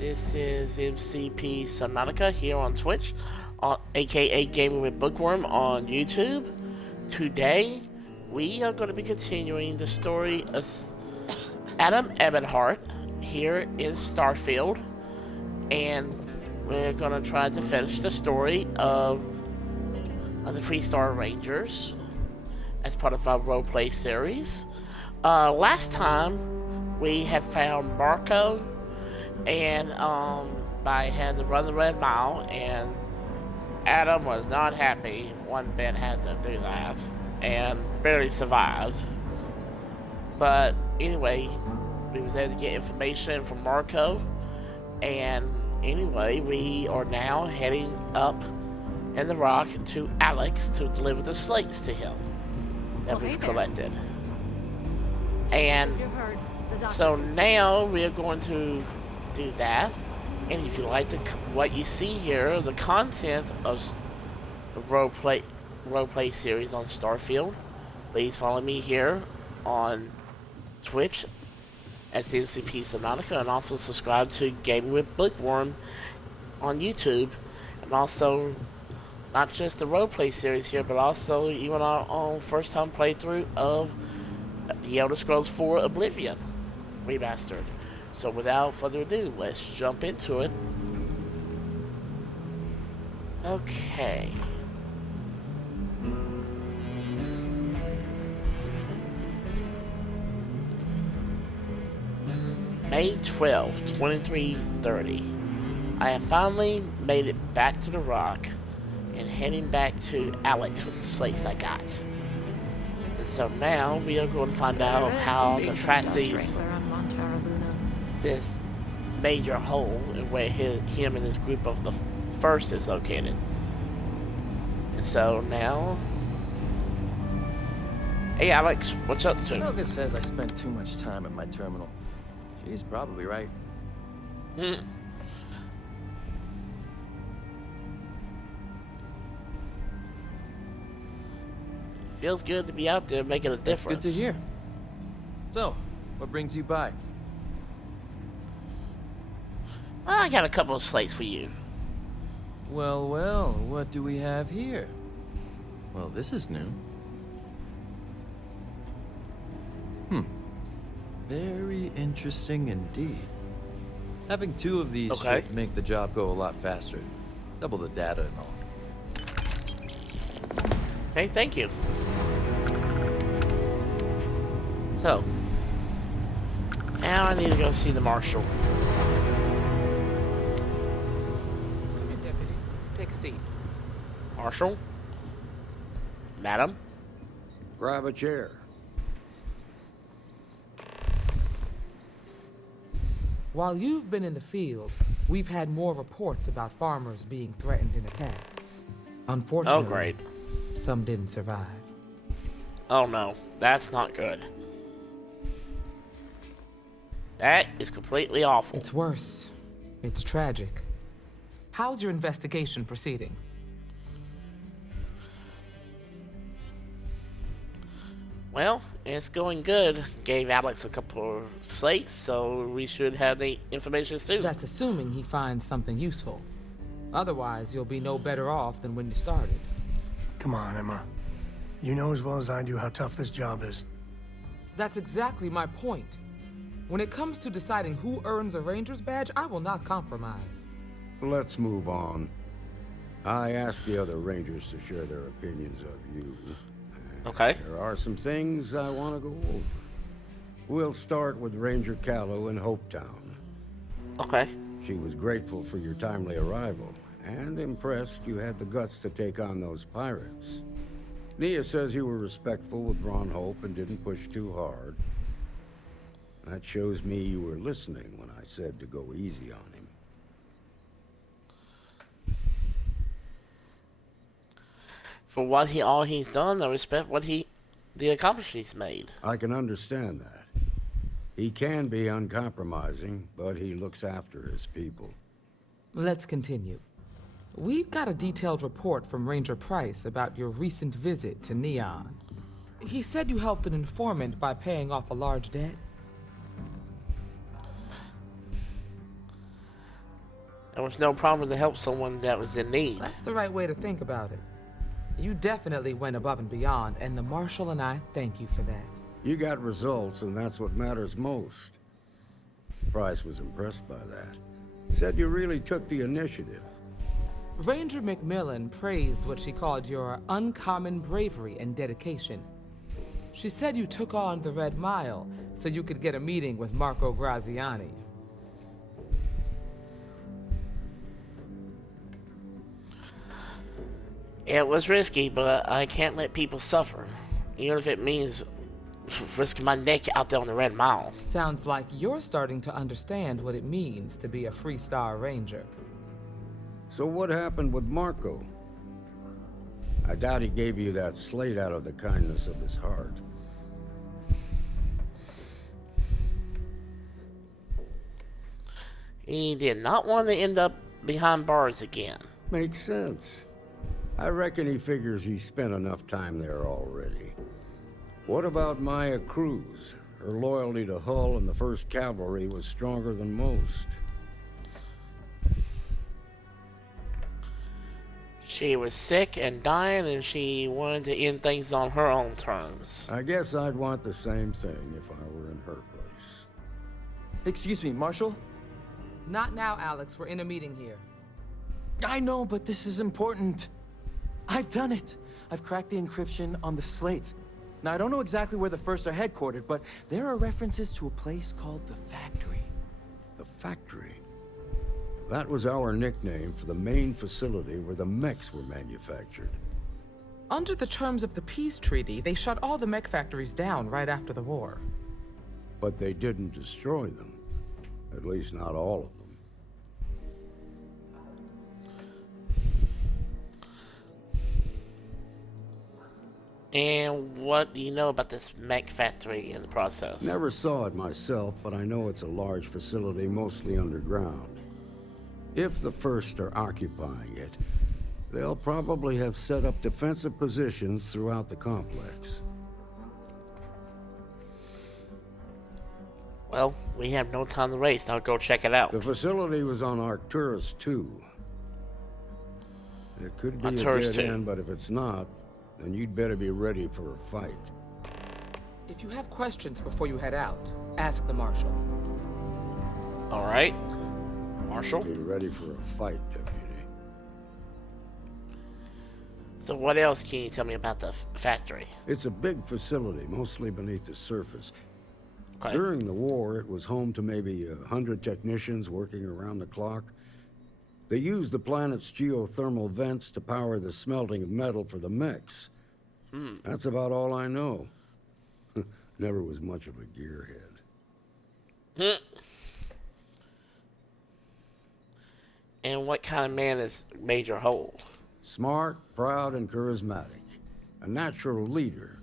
This is MCP Subnautica here on Twitch, aka Gaming with Bookworm on YouTube. Today, we are going to be continuing the story of Adam Eberhardt here in Starfield, and we're going to try to finish the story of the Freestar Rangers as part of our roleplay series. Last time, we have found Marco and by having to run the Red Mile, and Adam was not happy one bit had to do that and barely survived. But anyway, we was able to get information from Marco, and anyway, we are now heading up in the rock to Alex to deliver the slates to him that we've collected. And so now we're going to do that, and if you like what you see here, the content of the roleplay series on Starfield, please follow me here on Twitch at CMCP Subnautica, and also subscribe to Gaming with Bookworm on YouTube, and also not just the roleplay series here, but also even our own first time playthrough of The Elder Scrolls 4 Oblivion Remastered. So without further ado, let's jump into it. Okay. May 12, 2330. I have finally made it back to the rock and heading back to Alex with the slates I got. And so now we are going to find out how to track this major hole and where him and his group of the first is located. And so now, hey Alex, what's up to? Helga says I spent too much time at my terminal. She's probably right. Feels good to be out there making a difference. That's good to hear. So, what brings you by? I got a couple of slates for you. Well, well, what do we have here? Well, this is new. Very interesting indeed. Having two of these should make the job go a lot faster. Double the data and all. Okay, thank you. So, now I need to go see the marshal. Deputy, take a seat. Marshal? Madam? Grab a chair. While you've been in the field, we've had more reports about farmers being threatened and attacked. Unfortunately, oh great. Some didn't survive. Oh no, that's not good. That is completely awful. It's worse. It's tragic. How's your investigation proceeding? Well, it's going good. Gave Alex a couple of slates, so we should have the information soon. That's assuming he finds something useful. Otherwise, you'll be no better off than when you started. Come on, Emma. You know as well as I do how tough this job is. That's exactly my point. When it comes to deciding who earns a Ranger's badge, I will not compromise. Let's move on. I asked the other Rangers to share their opinions of you. Okay. There are some things I want to go over. We'll start with Ranger Callow in Hopetown. Okay. She was grateful for your timely arrival, and impressed you had the guts to take on those pirates. Nia says you were respectful with Ron Hope and didn't push too hard. That shows me you were listening when I said to go easy on him. For all he's done, I respect the accomplishments he's made. I can understand that. He can be uncompromising, but he looks after his people. Let's continue. We've got a detailed report from Ranger Price about your recent visit to Neon. He said you helped an informant by paying off a large debt. There was no problem to help someone that was in need. That's the right way to think about it. You definitely went above and beyond, and the Marshal and I thank you for that. You got results, and that's what matters most. Price was impressed by that. Said you really took the initiative. Ranger McMillan praised what she called your uncommon bravery and dedication. She said you took on the Red Mile so you could get a meeting with Marco Graziani. It was risky, but I can't let people suffer, even if it means risking my neck out there on the Red Mile. Sounds like you're starting to understand what it means to be a Freestar Ranger. So what happened with Marco? I doubt he gave you that slate out of the kindness of his heart. He did not want to end up behind bars again. Makes sense. I reckon he figures he spent enough time there already. What about Maya Cruz? Her loyalty to Hull and the 1st Cavalry was stronger than most. She was sick and dying, and she wanted to end things on her own terms. I guess I'd want the same thing if I were in her place. Excuse me, Marshal? Not now, Alex. We're in a meeting here. I know, but this is important. I've done it. I've cracked the encryption on the slates. Now, I don't know exactly where the First are headquartered, but there are references to a place called the Factory. The Factory? That was our nickname for the main facility where the mechs were manufactured. Under the terms of the peace treaty, they shut all the mech factories down right after the war. But they didn't destroy them. At least not all of them. And what do you know about this mech factory in the process? Never saw it myself, but I know it's a large facility, mostly underground. If the First are occupying it, they'll probably have set up defensive positions throughout the complex. Well, we have no time to waste. I'll go check it out. The facility was on Arcturus 2. It could be Arcturus a dead 2. end, but if it's not, then you'd better be ready for a fight. If you have questions before you head out, ask the Marshal. All right. Marshal? Be ready for a fight, Deputy. So what else can you tell me about the factory? It's a big facility, mostly beneath the surface. Okay. During the war, it was home to maybe 100 technicians working around the clock. They used the planet's geothermal vents to power the smelting of metal for the mechs. That's about all I know. Never was much of a gearhead. And what kind of man is Major Holt? Smart, proud, and charismatic. A natural leader.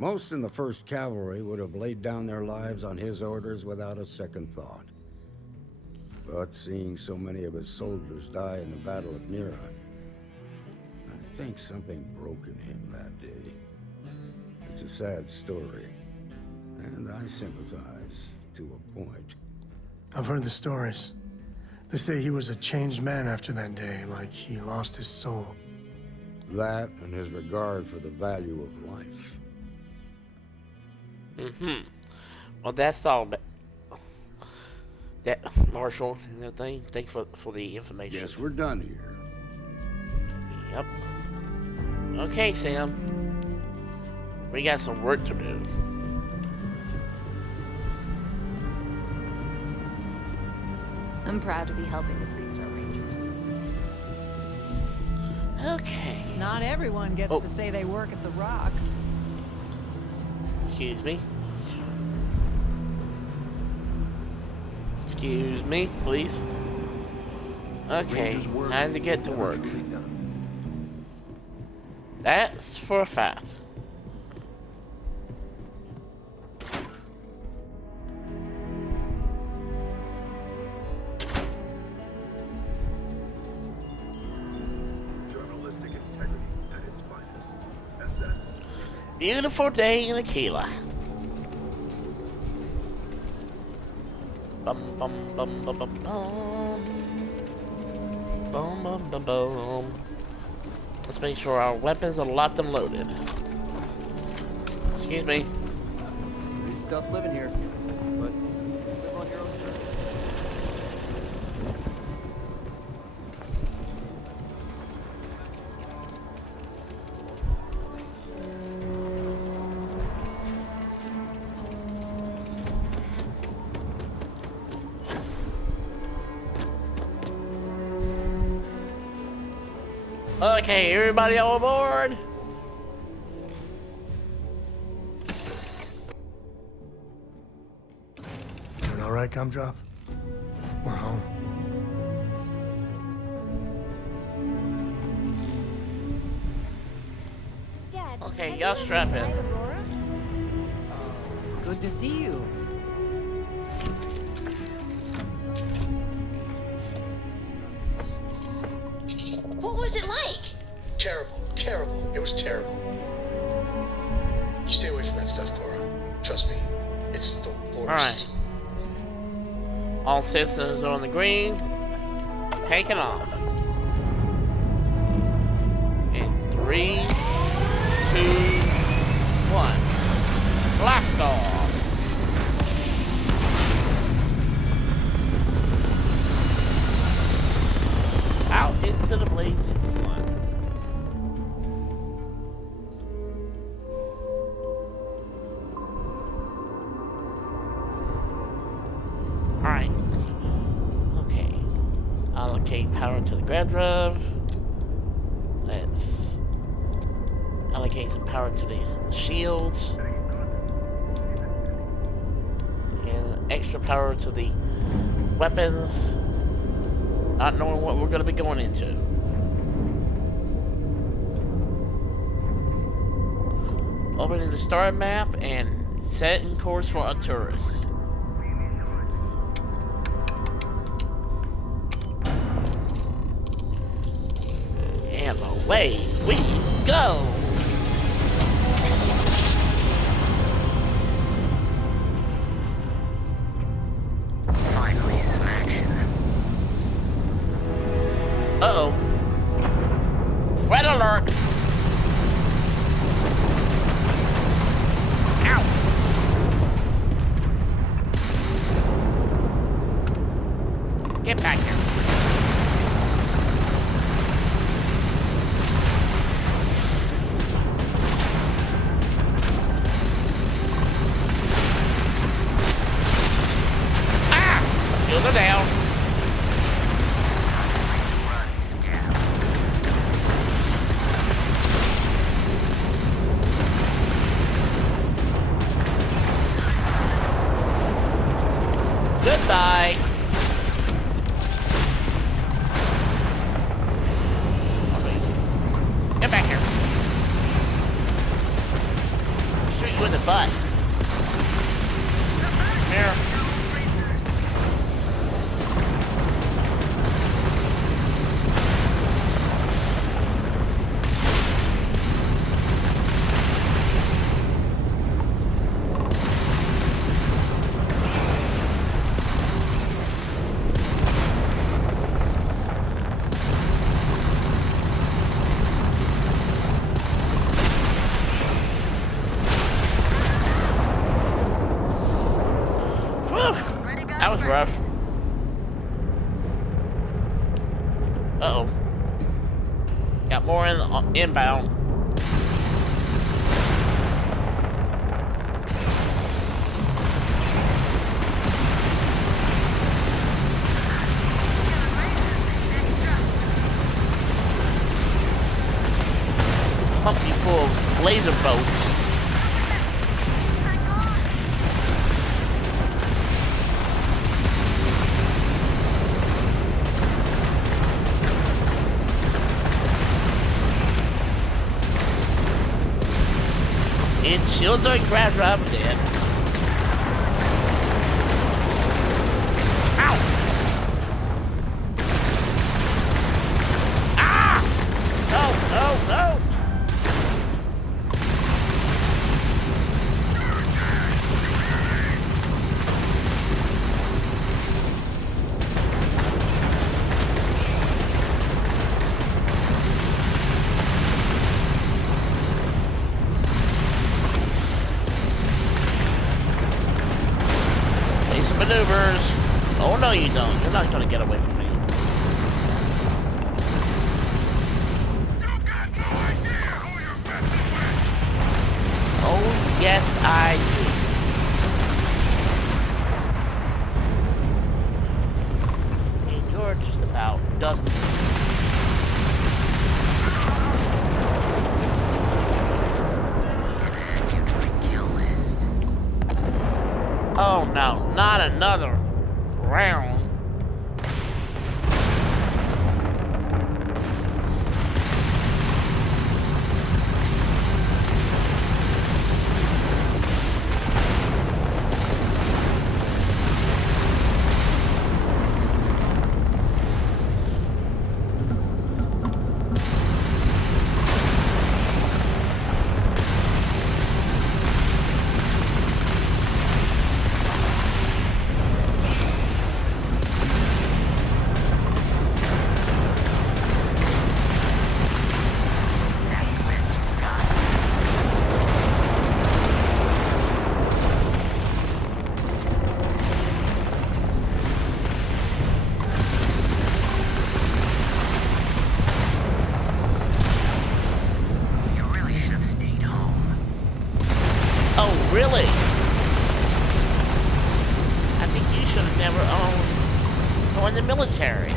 Most in the 1st Cavalry would have laid down their lives on his orders without a second thought. But seeing so many of his soldiers die in the Battle of Nira, I think something broke in him that day. It's a sad story, and I sympathize to a point. I've heard the stories. They say he was a changed man after that day, like he lost his soul. That and his regard for the value of life. Well, that's all. That Marshal and everything. Thanks for the information. Yes, we're done here. Yep. Okay, Sam. We got some work to do. I'm proud to be helping the Freestar Rangers. Okay. Not everyone gets to say they work at the Rock. Excuse me. Excuse me, please. Okay, time to get to work. That's for a fact. Beautiful day in Aquila. Bum bum bum bum bum. Bum bum bum bum. Let's make sure our weapons are locked and loaded. Excuse me. Pretty tough living here, but live on your own terms. Okay, everybody on board? Doing all right, Gumdrop? We're home. Dad, Okay, have y'all you ever strap in. tried Aurora? Good to see you. What was it like? Terrible, terrible. It was terrible. You stay away from that stuff, Cora. Trust me, it's the worst. Alright. All systems are on the green. Taking off. In 3, 2, 1. Blast off. Out into the blazing sun. Alright. Okay. Allocate power to the grab drive. Let's allocate some power to the shields. And extra power to the weapons. Not knowing what we're going to be going into. Opening the star map and setting course for Arcturus. And away we go! Finally, some action. Uh-oh. Red alert! Ow! Get back here. Ah! Shields are down. Goodbye. Get back here. I'll shoot you in the butt. Come here. That was rough. Uh-oh. Got more inbound. Pump you full of laser bolts. Its shields are grab drive dead. Ow! Ah! No, no, no! no, you don't. You're not gonna get away from me. Oh, yes, I do. And you're just about done. Oh no, not another round. Really? I think you should have never joined the military.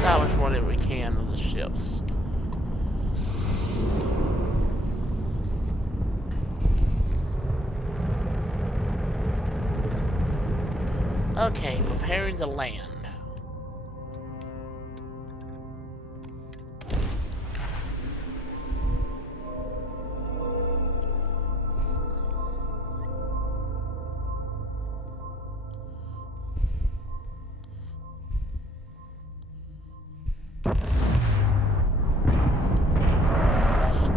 Salvage whatever we can of the ships. Okay, preparing to land.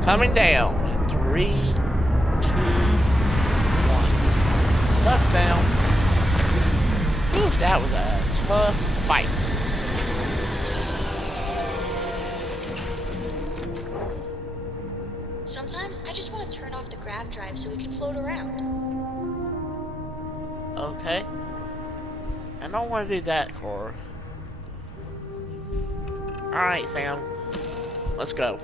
Coming down in 3, 2, 1. Touchdown. Whew, that was a tough fight. Sometimes I just want to turn off the grav drive so we can float around. Okay. I don't want to do that, Cora. Alright, Sam. Let's go.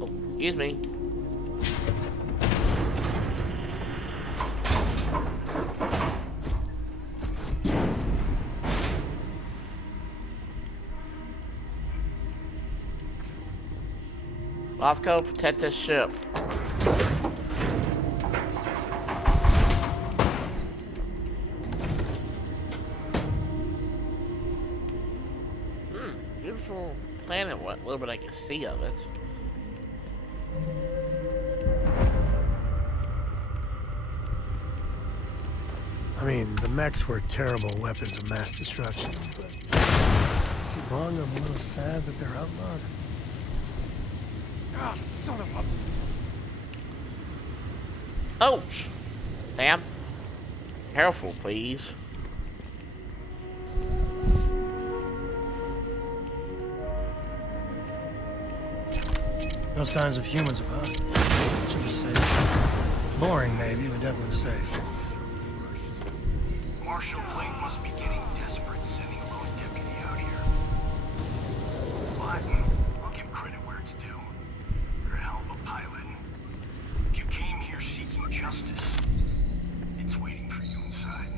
Oh, excuse me. Bosco, protect this ship. Beautiful planet, what little bit I can see of it. I mean, the mechs were terrible weapons of mass destruction, but is it wrong? I'm a little sad that they're outlawed. Ah, son of a... Ouch! Sam, careful, please. No signs of humans about. Should be safe. Boring, maybe, but definitely safe. Marshal Blake must be getting desperate sending a lone deputy out here. But I'll give credit where it's due. You're a hell of a pilot. If you came here seeking justice, it's waiting for you inside.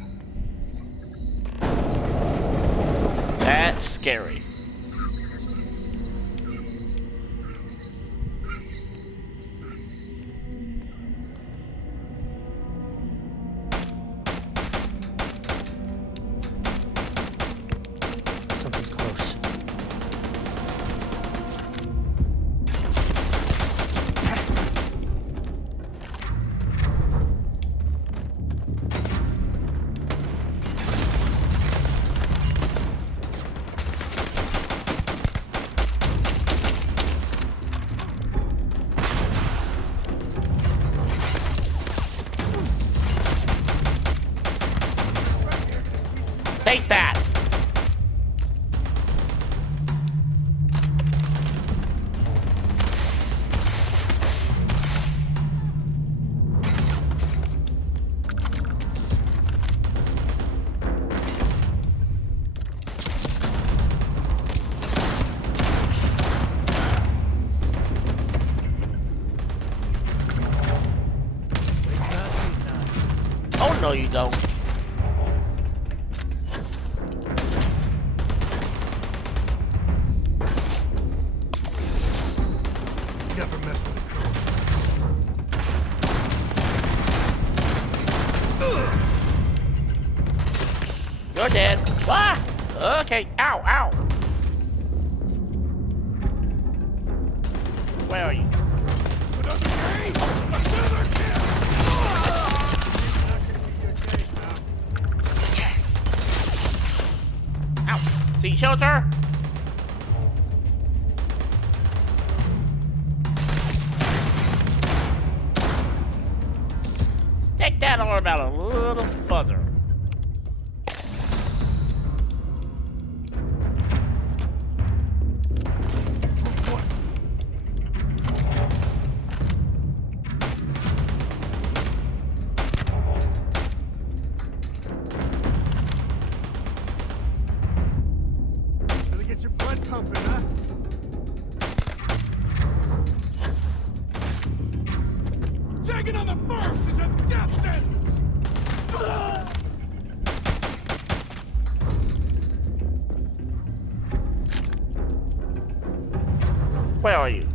That's scary. Take that! Oh, no, you don't. Never mess with a girl. You're dead. Ah! Okay. Ow, ow. Where are you? Ow. Sea shelter. Stick that arm out a little further. Really get your blood pumping, huh? Taking on the first is a death sentence! Where are you?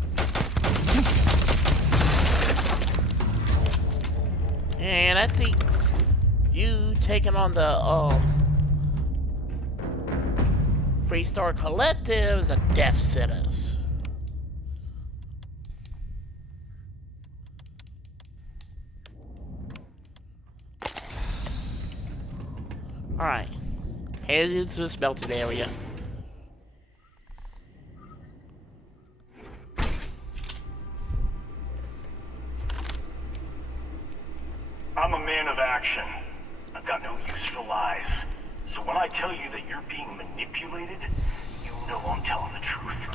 And I think you taking on the Freestar Collective is a death sentence. Alright. Headed into the smelting area. I'm a man of action. I've got no use for lies. So when I tell you that you're being manipulated, you know I'm telling the truth.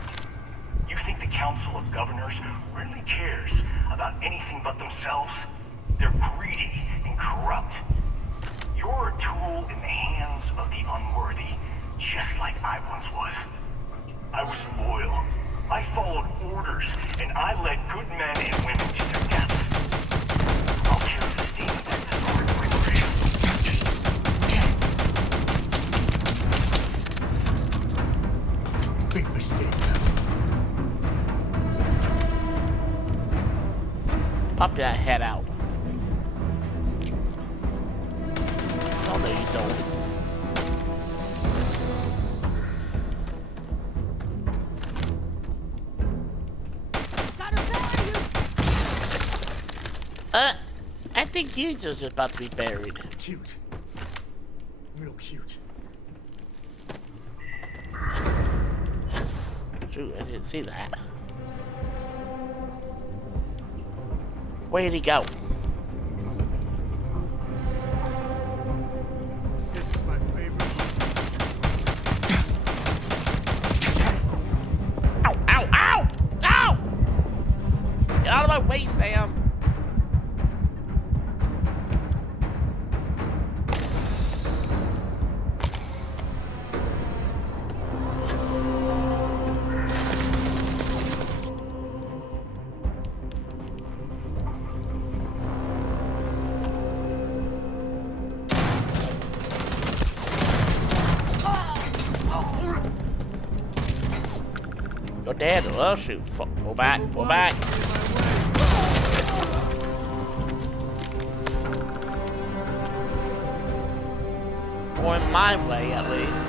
You think the Council of Governors really cares about anything but themselves? They're greedy and corrupt. You're a tool in the hands of the unworthy, just like I once was. I was loyal. I followed orders, and I led good men and women to their deaths. I'll carry the stain of that dishonored my grave. Big mistake. Pop that head out. Oh, no, you don't. I think you just about to be buried. Cute. Real cute. Shoot, I didn't see that. Where did he go? This is my favorite. Ow, ow, ow! Ow! Get out of my way, Sam! You're dead. Oh shoot. Fuck. Go back. Go back. Going my way, at least.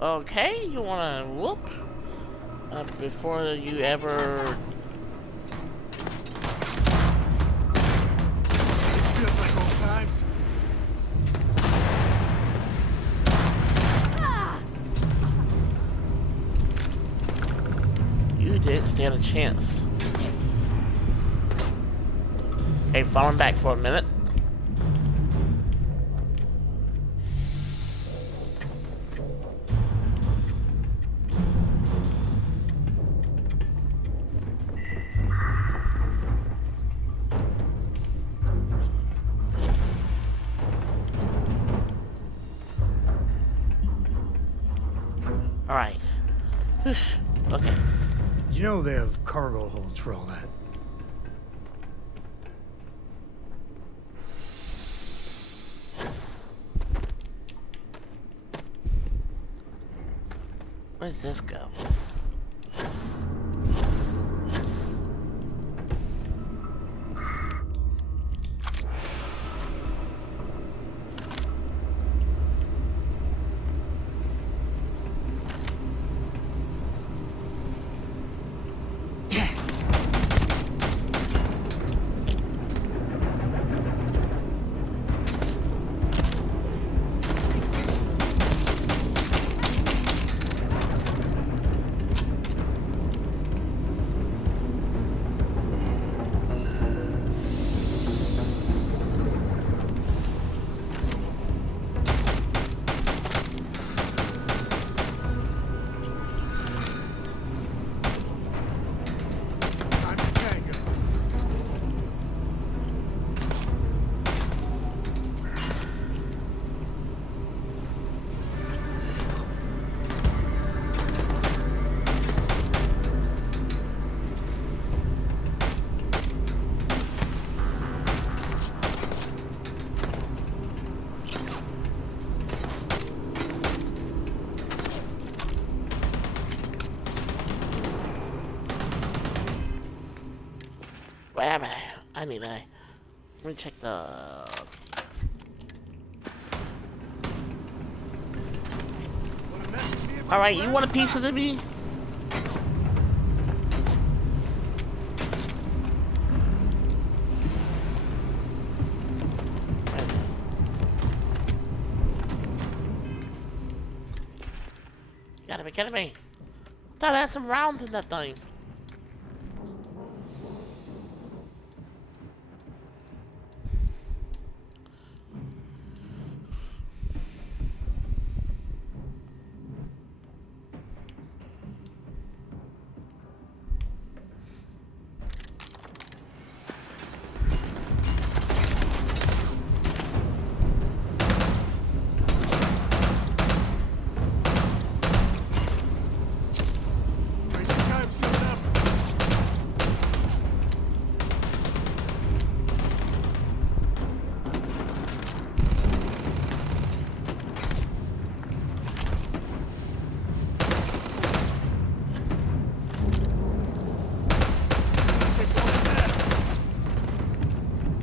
Okay, you wanna whoop? Before you ever we didn't stand a chance. Okay, falling back for a minute. Alright. Okay. You know they have cargo holds for all that. Where does this go? Where am I? I mean, let me check the... Alright, you want a piece of me? Gotta be kidding me. I thought I had some rounds in that thing.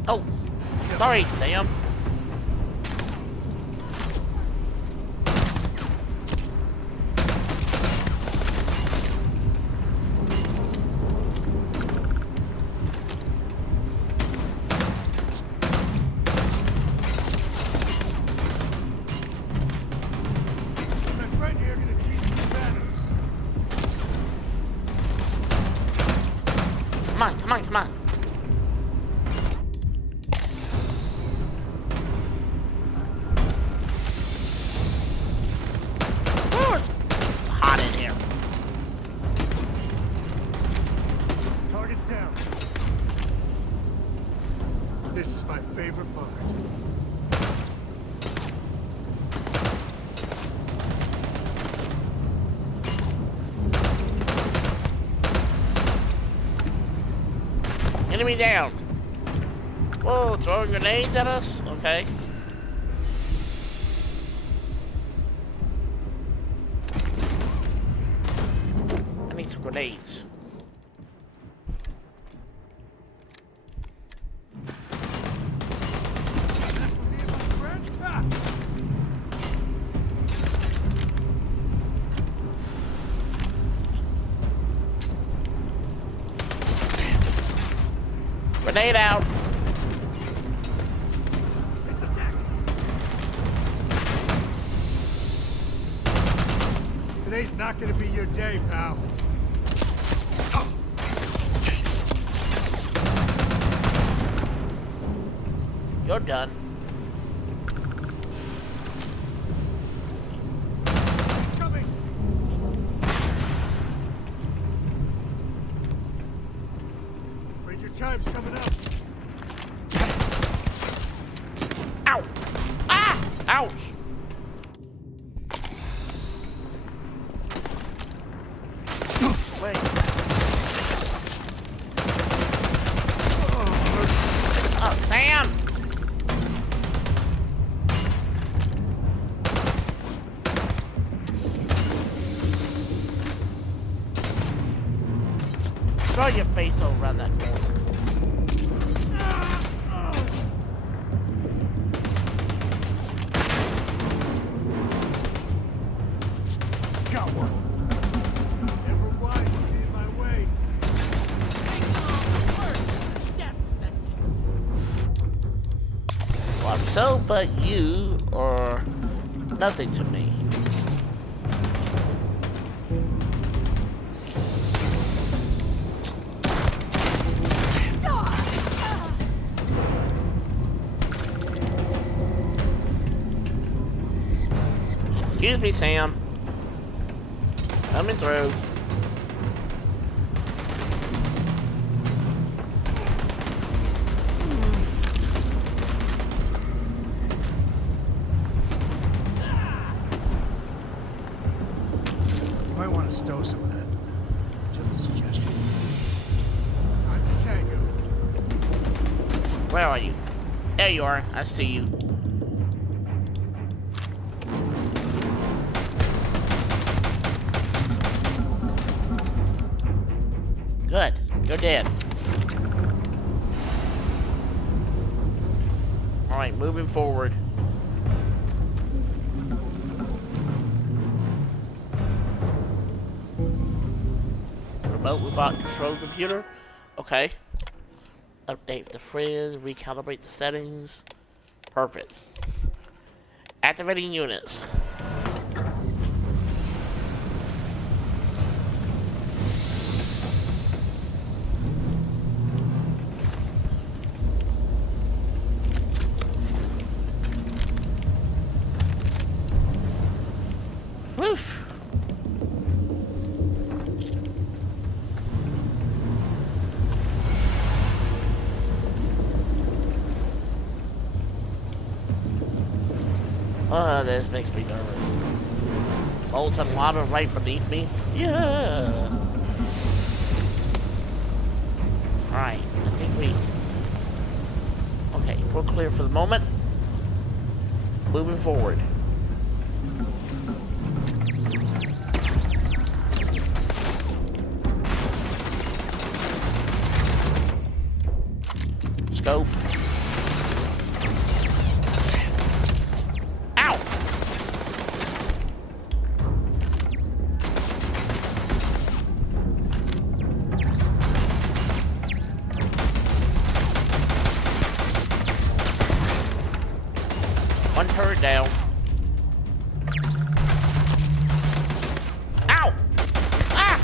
Oh, sorry, Sam. Come on, come on, come on. This is my favorite part. Enemy down. Whoa, throwing grenades at us? Okay. I need some grenades. Grenade out. Today's not gonna be your day, pal. You're done. Coming. Afraid your time's coming up. Ow! Ah! Ouch! Wait. Oh, Sam! Throw your face over around that corner. Got one. Never wise to be in my way. Well, I'm so, but you are nothing to me. Excuse me, Sam. Coming through. You might want to stow some of that. Just a suggestion. Time to tango. Where are you? There you are. I see you. Good. You're dead. Alright, moving forward. Remote robot control computer. Okay. Update the frizz, recalibrate the settings. Perfect. Activating units. Woof. This makes me nervous. Molten lava right beneath me. Yeah. Alright, I think we... Okay, we're clear for the moment. Moving forward. Scope. Ow! One turret down. Ow! Ah!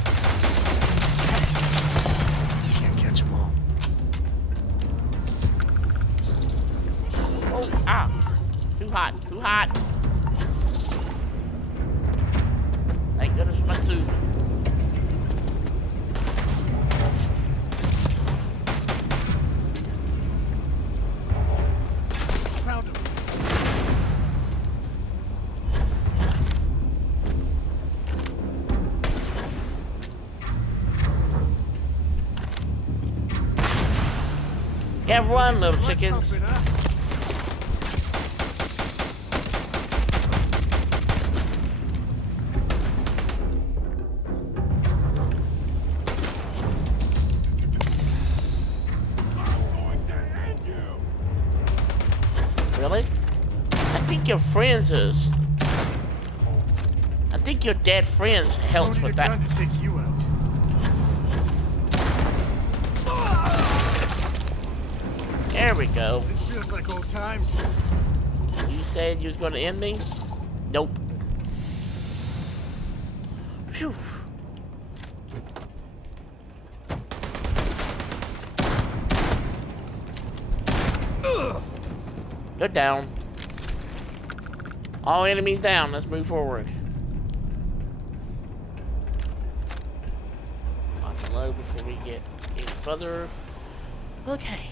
Can't catch them all. Oh, ah! Too hot, too hot. Thank goodness for my suit. Found him. Yeah, run, little chickens. Pumping, huh? Really? I think your friends is. I think your dead friends helps Don't need with a that. gun to take you out. There we go. This feels like old times. You said you was gonna end me? Nope. Phew. You're down. All enemies down. Let's move forward. Lock and load before we get any further. Okay.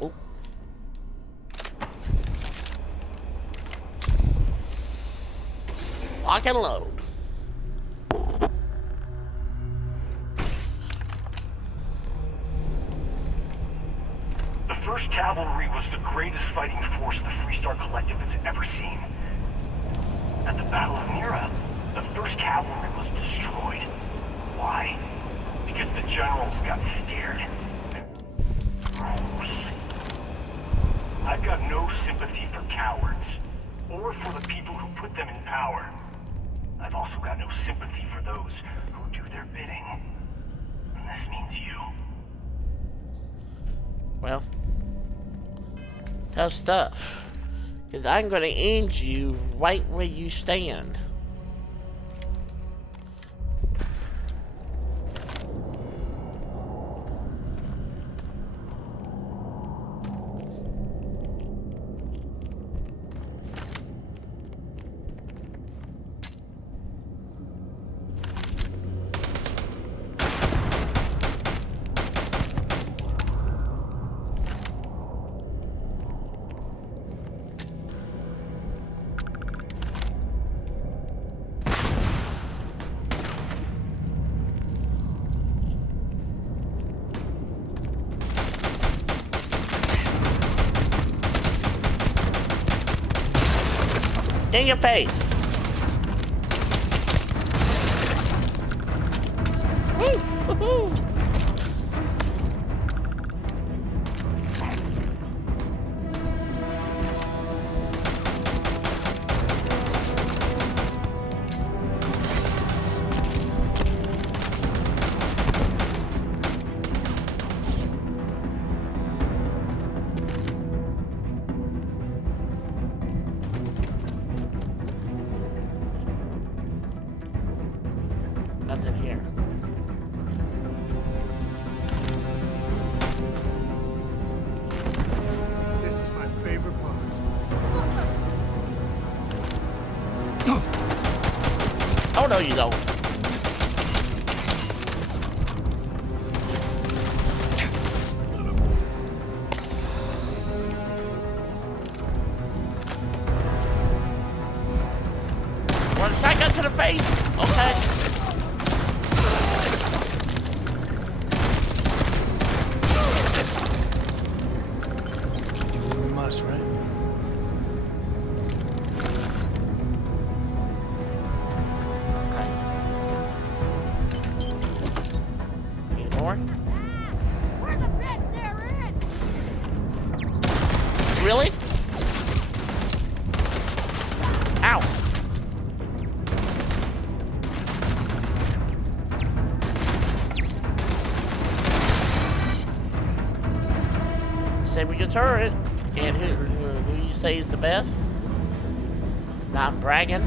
Oh. Lock and load. The 1st Cavalry was the greatest fighting force the Freestar Collective has ever seen. At the Battle of Mira, the 1st Cavalry was destroyed. Why? Because the generals got scared. I've got no sympathy for cowards, or for the people who put them in power. I've also got no sympathy for those who do their bidding. And this means you. Well, tough stuff. Because I'm going to end you right where you stand. In your face. Woo! Woohoo! Nothing here. This is my favorite part. Oh no, you don't. One shotgun to the face. Okay. We must, right? Any more? We're the best there is! Really? Ow. Say we your turret. And who you say is the best? Not bragging.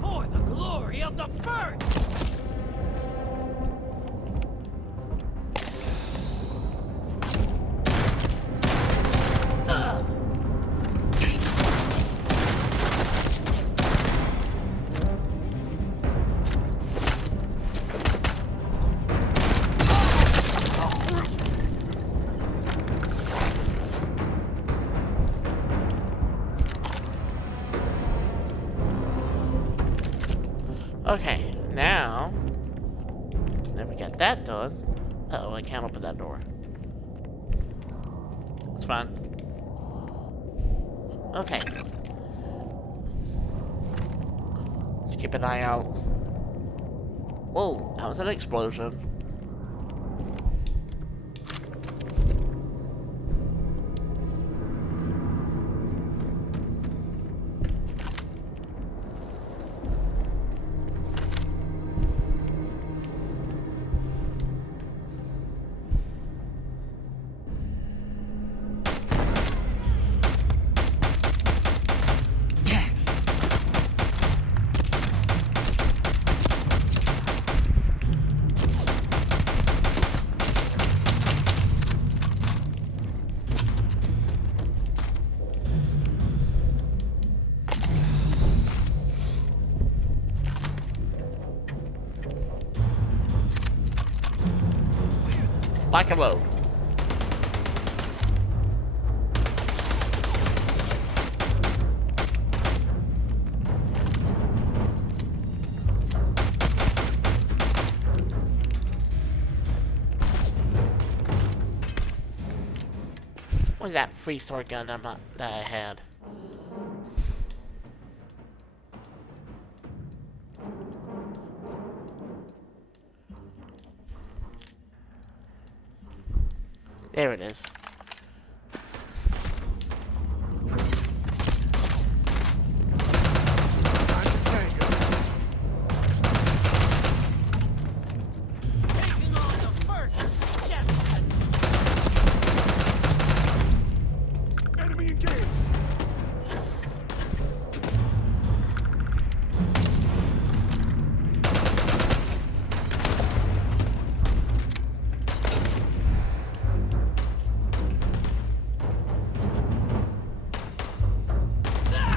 For the glory of the first! Okay, now we got that done. Uh-oh, I can't open that door. It's fine. Okay. Let's keep an eye out. Whoa, that was an explosion. Lock and load. What was that freestore gun that I had? There it is. Taking on the first step. Enemy engaged!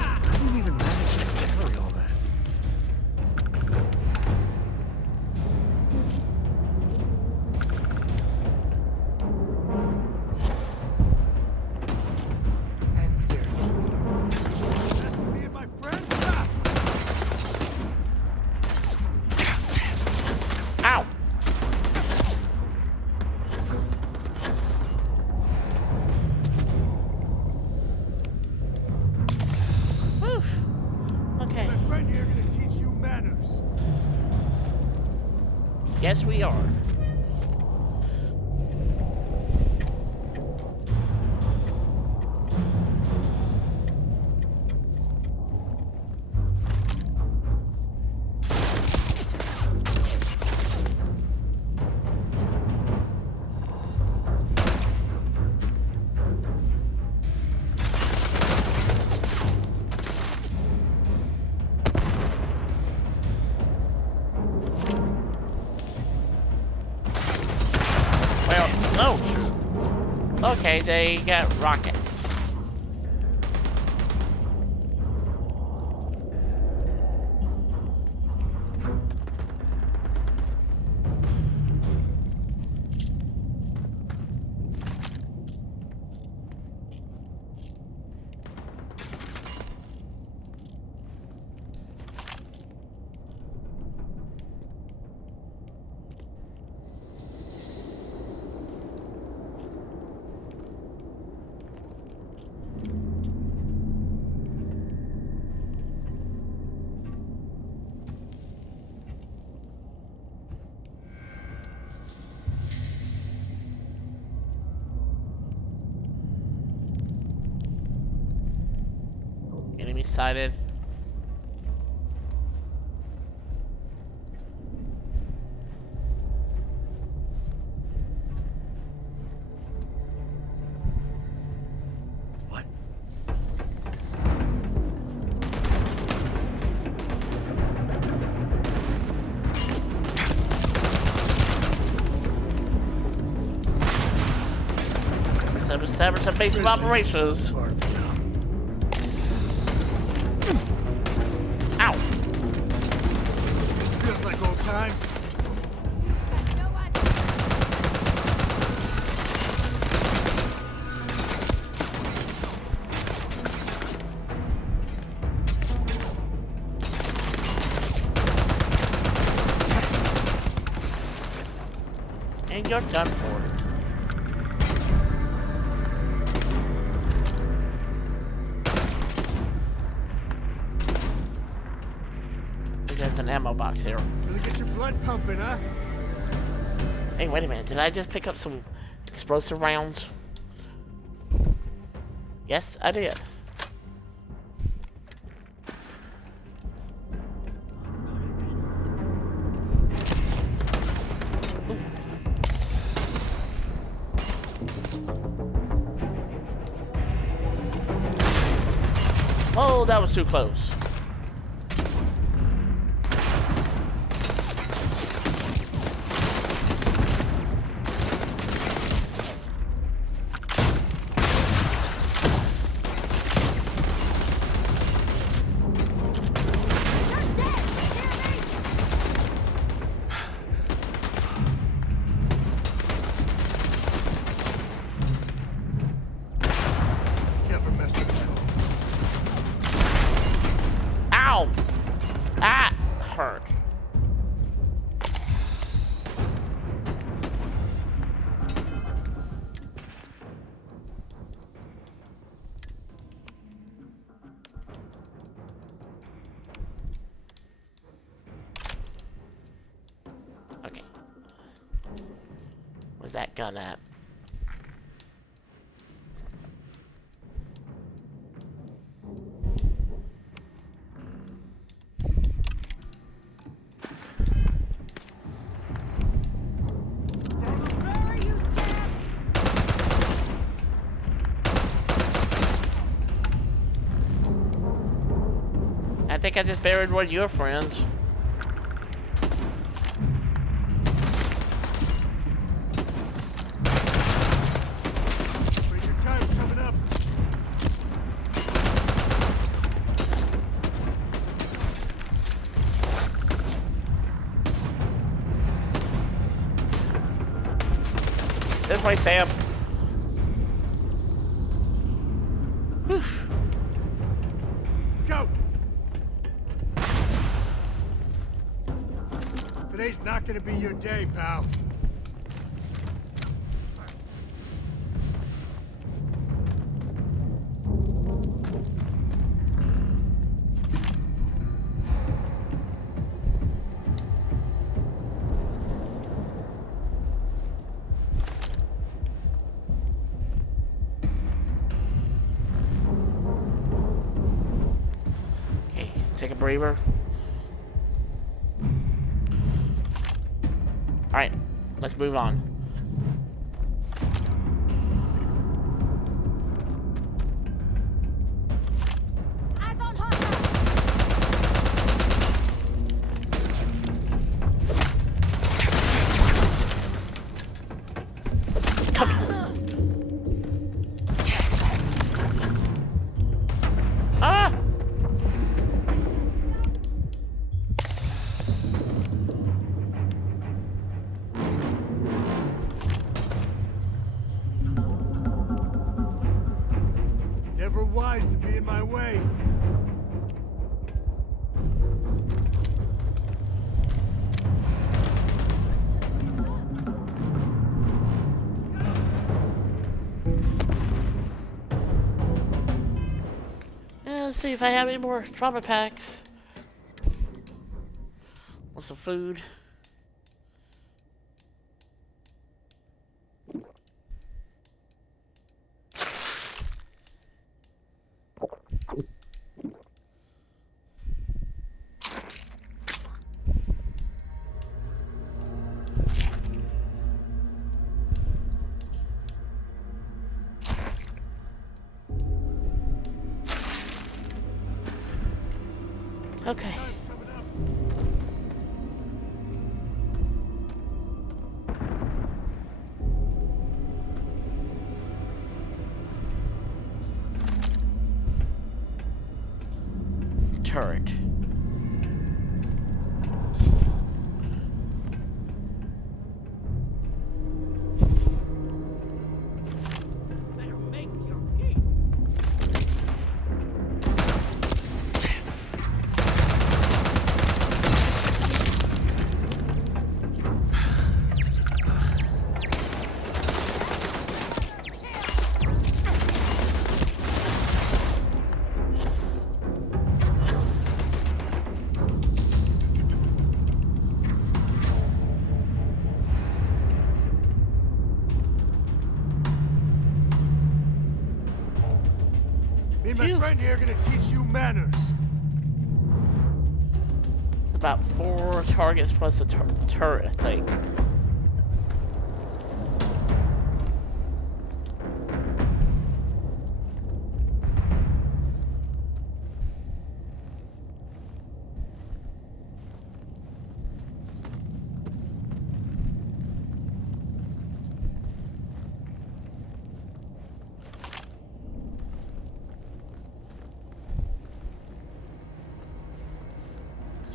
How do you even manage to carry all that? And there you are. That's me and my friend. Ah! Ow! Whew. Okay. My friend here gonna teach you manners. Yes, we are. Well, no. Okay, they got rockets. Enemy sighted. What? Establish a base of operations. Part of the job. Ow! This feels like old times. No idea. And you're done for. There's an ammo box here. Gonna get your blood pumping, huh? Hey, wait a minute. Did I just pick up some explosive rounds? Yes, I did. Oh, that was too close. Ow! That hurt. Okay. Where's that gun at? I think I just buried one of your friends. Your time's coming up. This way, Sam. Whew. Go! Today's not gonna be your day, pal. Okay, take a breather. Alright, let's move on. Eyes on hostile. Come here. Ah! Never wise to be in my way. Yeah, let's see if I have any more trauma packs. Want some food? Okay. Turret. Better make your peace. Me and my friend here are gonna teach you manners. About 4 targets plus a turret, I think.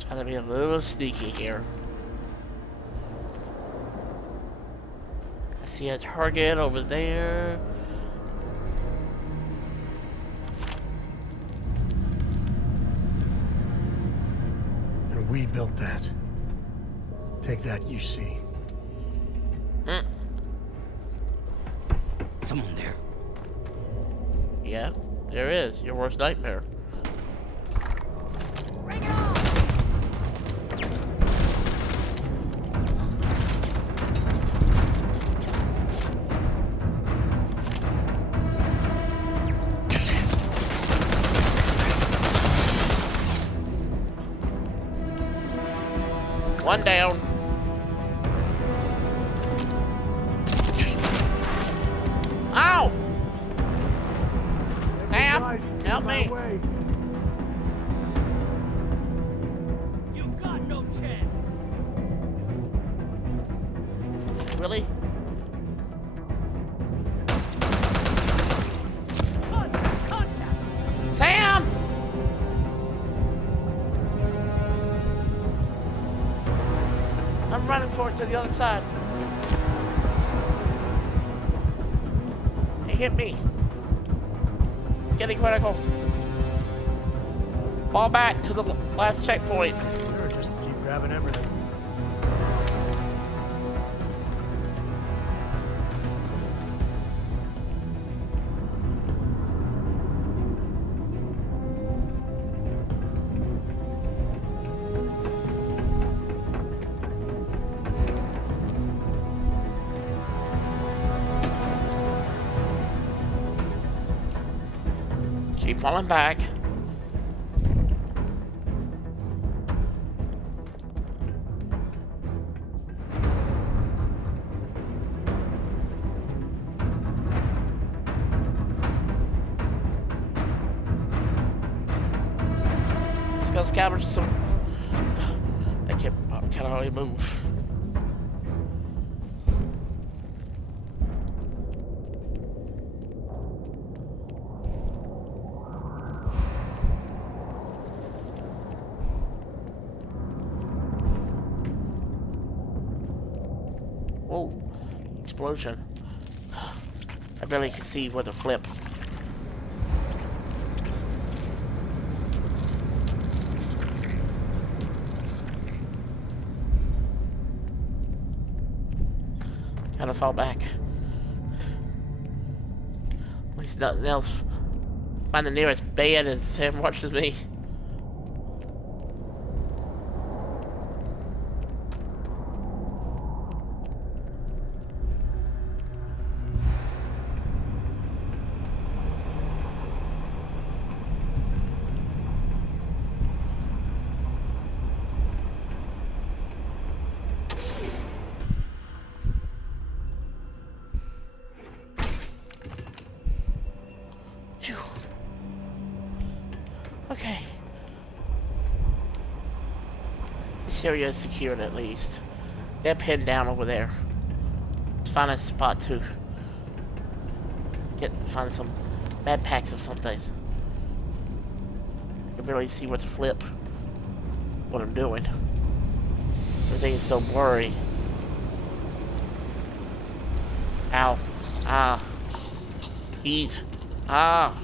Trying to be a little sneaky here. I see a target over there. We built that. Take that, you see. Someone there. Yeah, there is. Your worst nightmare. Bring it on! One down. Ow! Sam, help me. You got no chance! Really? Contact! Sam! I'm running for it to the other side. He hit me. It's getting critical. Fall back to the last checkpoint. Sure, just keep grabbing everything. Keep falling back. Let's go scavenge some. I can't hardly move. Whoa, explosion. I barely can see where to flip. Gotta fall back. At least nothing else. Find the nearest bed and Sam watches me. Phew. Okay. This area is secured at least. They're pinned down over there. Let's find a spot to find some med packs or something. I can barely see what to flip. What I'm doing. Everything is so blurry. Ow. Ah. Heat. Ah.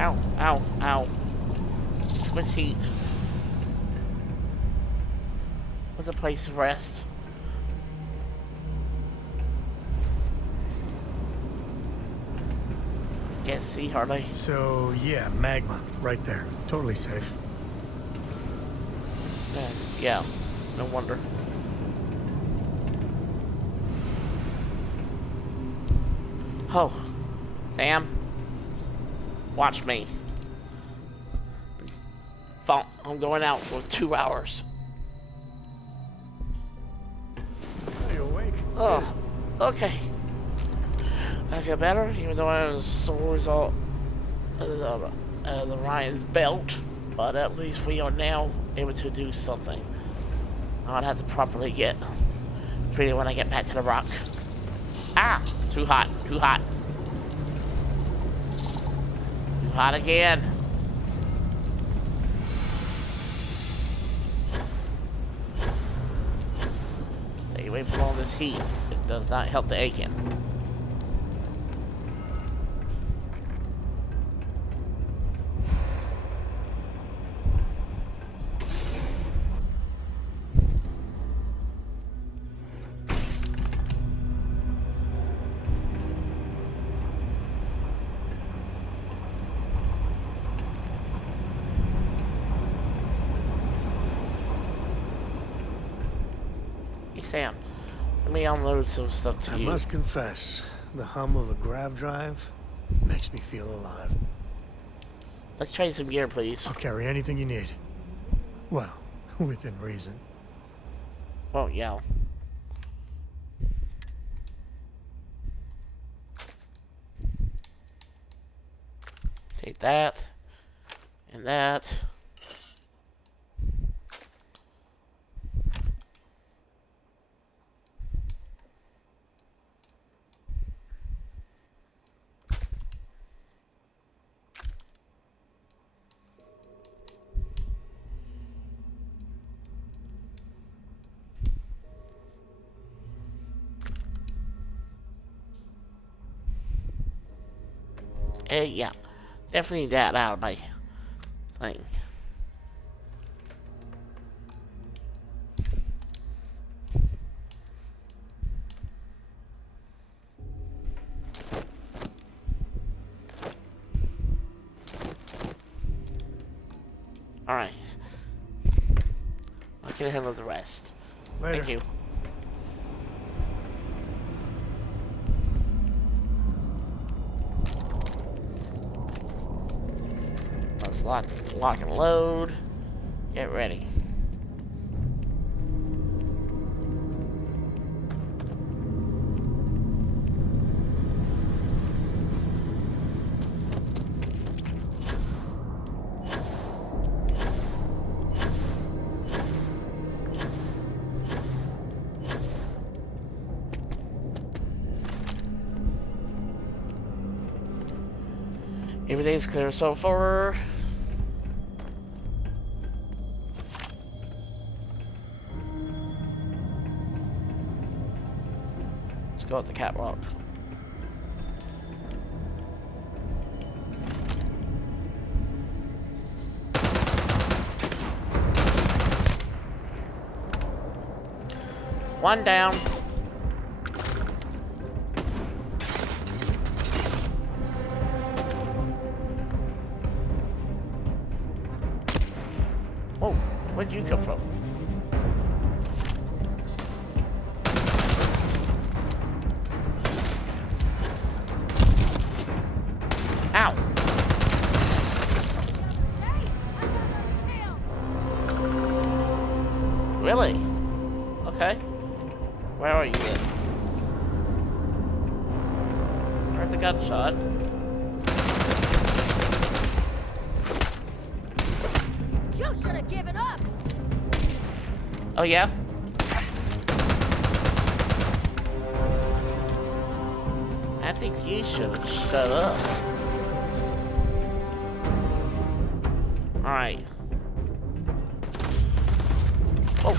Ow, ow, ow. Too much heat. What's a place to rest? Can't see hardly. So, yeah, magma, right there. Totally safe. Yeah, no wonder. Oh, Sam, watch me. I'm going out for 2 hours. Are you awake? Oh, okay. I feel better, even though I was sore as all the Ryan's belt. But at least we are now able to do something. I'll have to properly get treated when I get back to the rock. Ah! Too hot, too hot. Too hot again. causes heat. It does not help the aching. Sam, let me unload some stuff to you. I must confess, the hum of a grav drive makes me feel alive. Let's trade some gear, please. I'll carry anything you need. Well, within reason. Oh, yeah. Take that. And that. Yeah, definitely that out of my thing. Alright. I can handle the rest. Later. Thank you. Lock and load. Get ready. Everything's clear so far. Go at the catwalk. One down. Whoa, where'd you come from? Ow! Really? Okay. Where are you then? Heard the gunshot. You should have given up. Oh yeah? I think you should have shut up. Alright. Oh.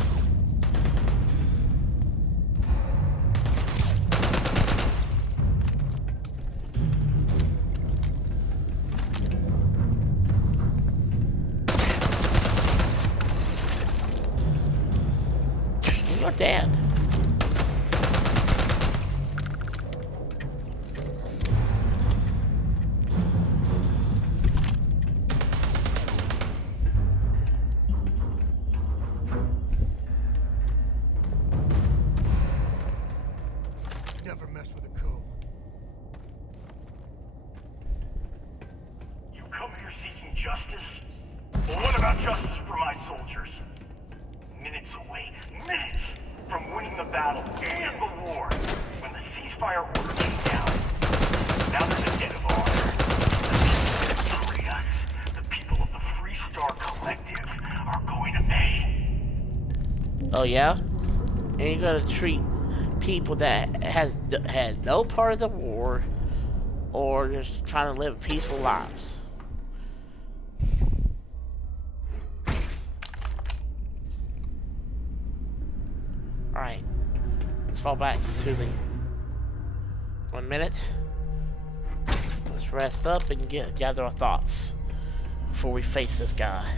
You're dead. Never mess with a coup. You come here seeking justice? Well, what about justice for my soldiers? Minutes away, minutes from winning the battle and the war, when the ceasefire order came down. Now there's a debt of honor. The people that betrayed us, the people of the Free Star Collective, are going to pay. Oh yeah? And you're gonna treat people that had no part of the war or just trying to live peaceful lives. Alright. Let's fall back soothing. 1 minute. Let's rest up and gather our thoughts before we face this guy.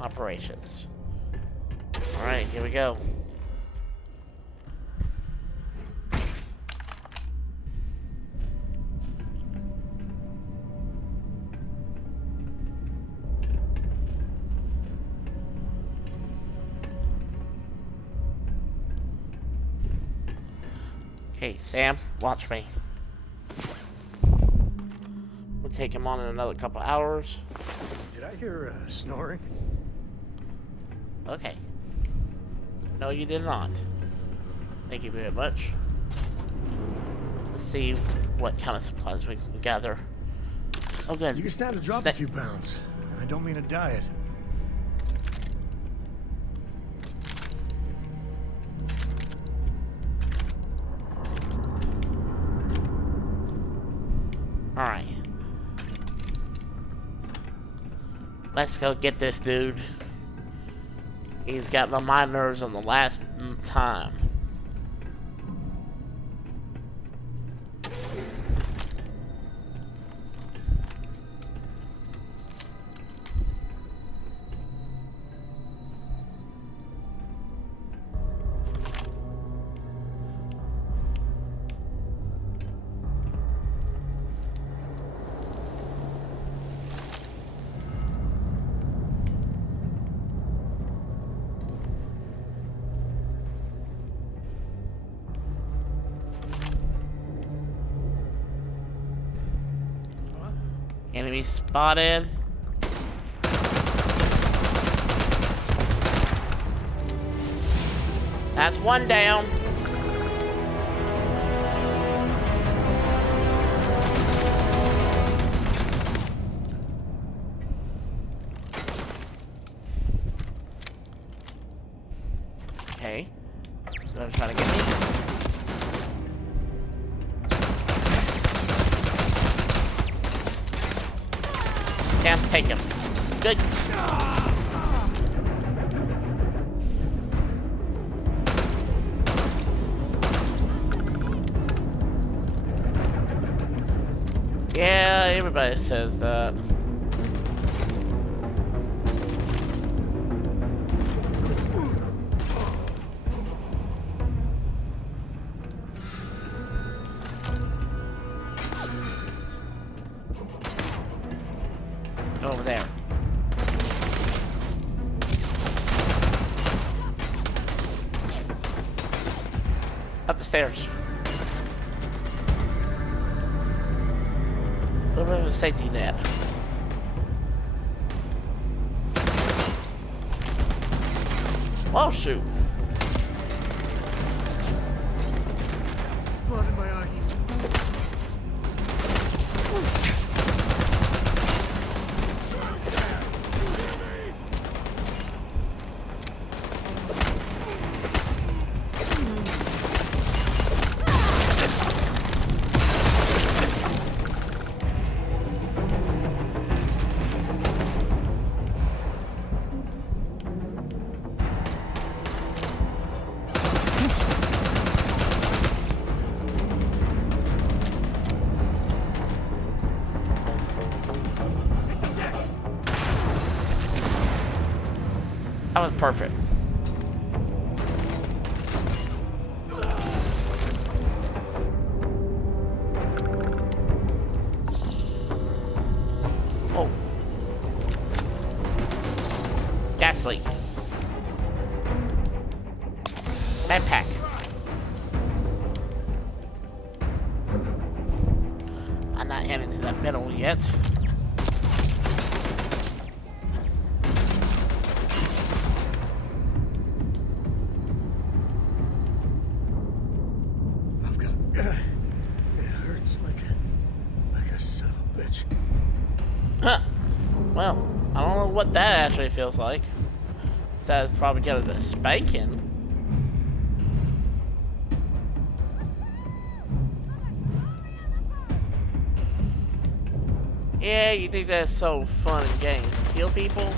Operations. Alright, here we go. Okay, Sam, watch me. We'll take him on in another couple hours. Did I hear snoring? Okay. No, you did not. Thank you very much. Let's see what kind of supplies we can gather. Oh, good. You can stand to drop a few pounds. I don't mean a diet. Alright. Let's go get this dude. He's got my nerves on the last time. Enemy spotted. That's one down. Okay. They're trying to get me. Can't take him. Good. Yeah, everybody says that. Over there. Up the stairs. A little bit of a safety net. Oh shoot. Blood in my eyes. That was perfect. Oh. Gas leak. Med pack. I'm not heading to that middle yet. It hurts like a son of a bitch. Huh. Well, I don't know what that actually feels like. That's probably got a spanking. Yeah, you think that's so fun in games? Kill people?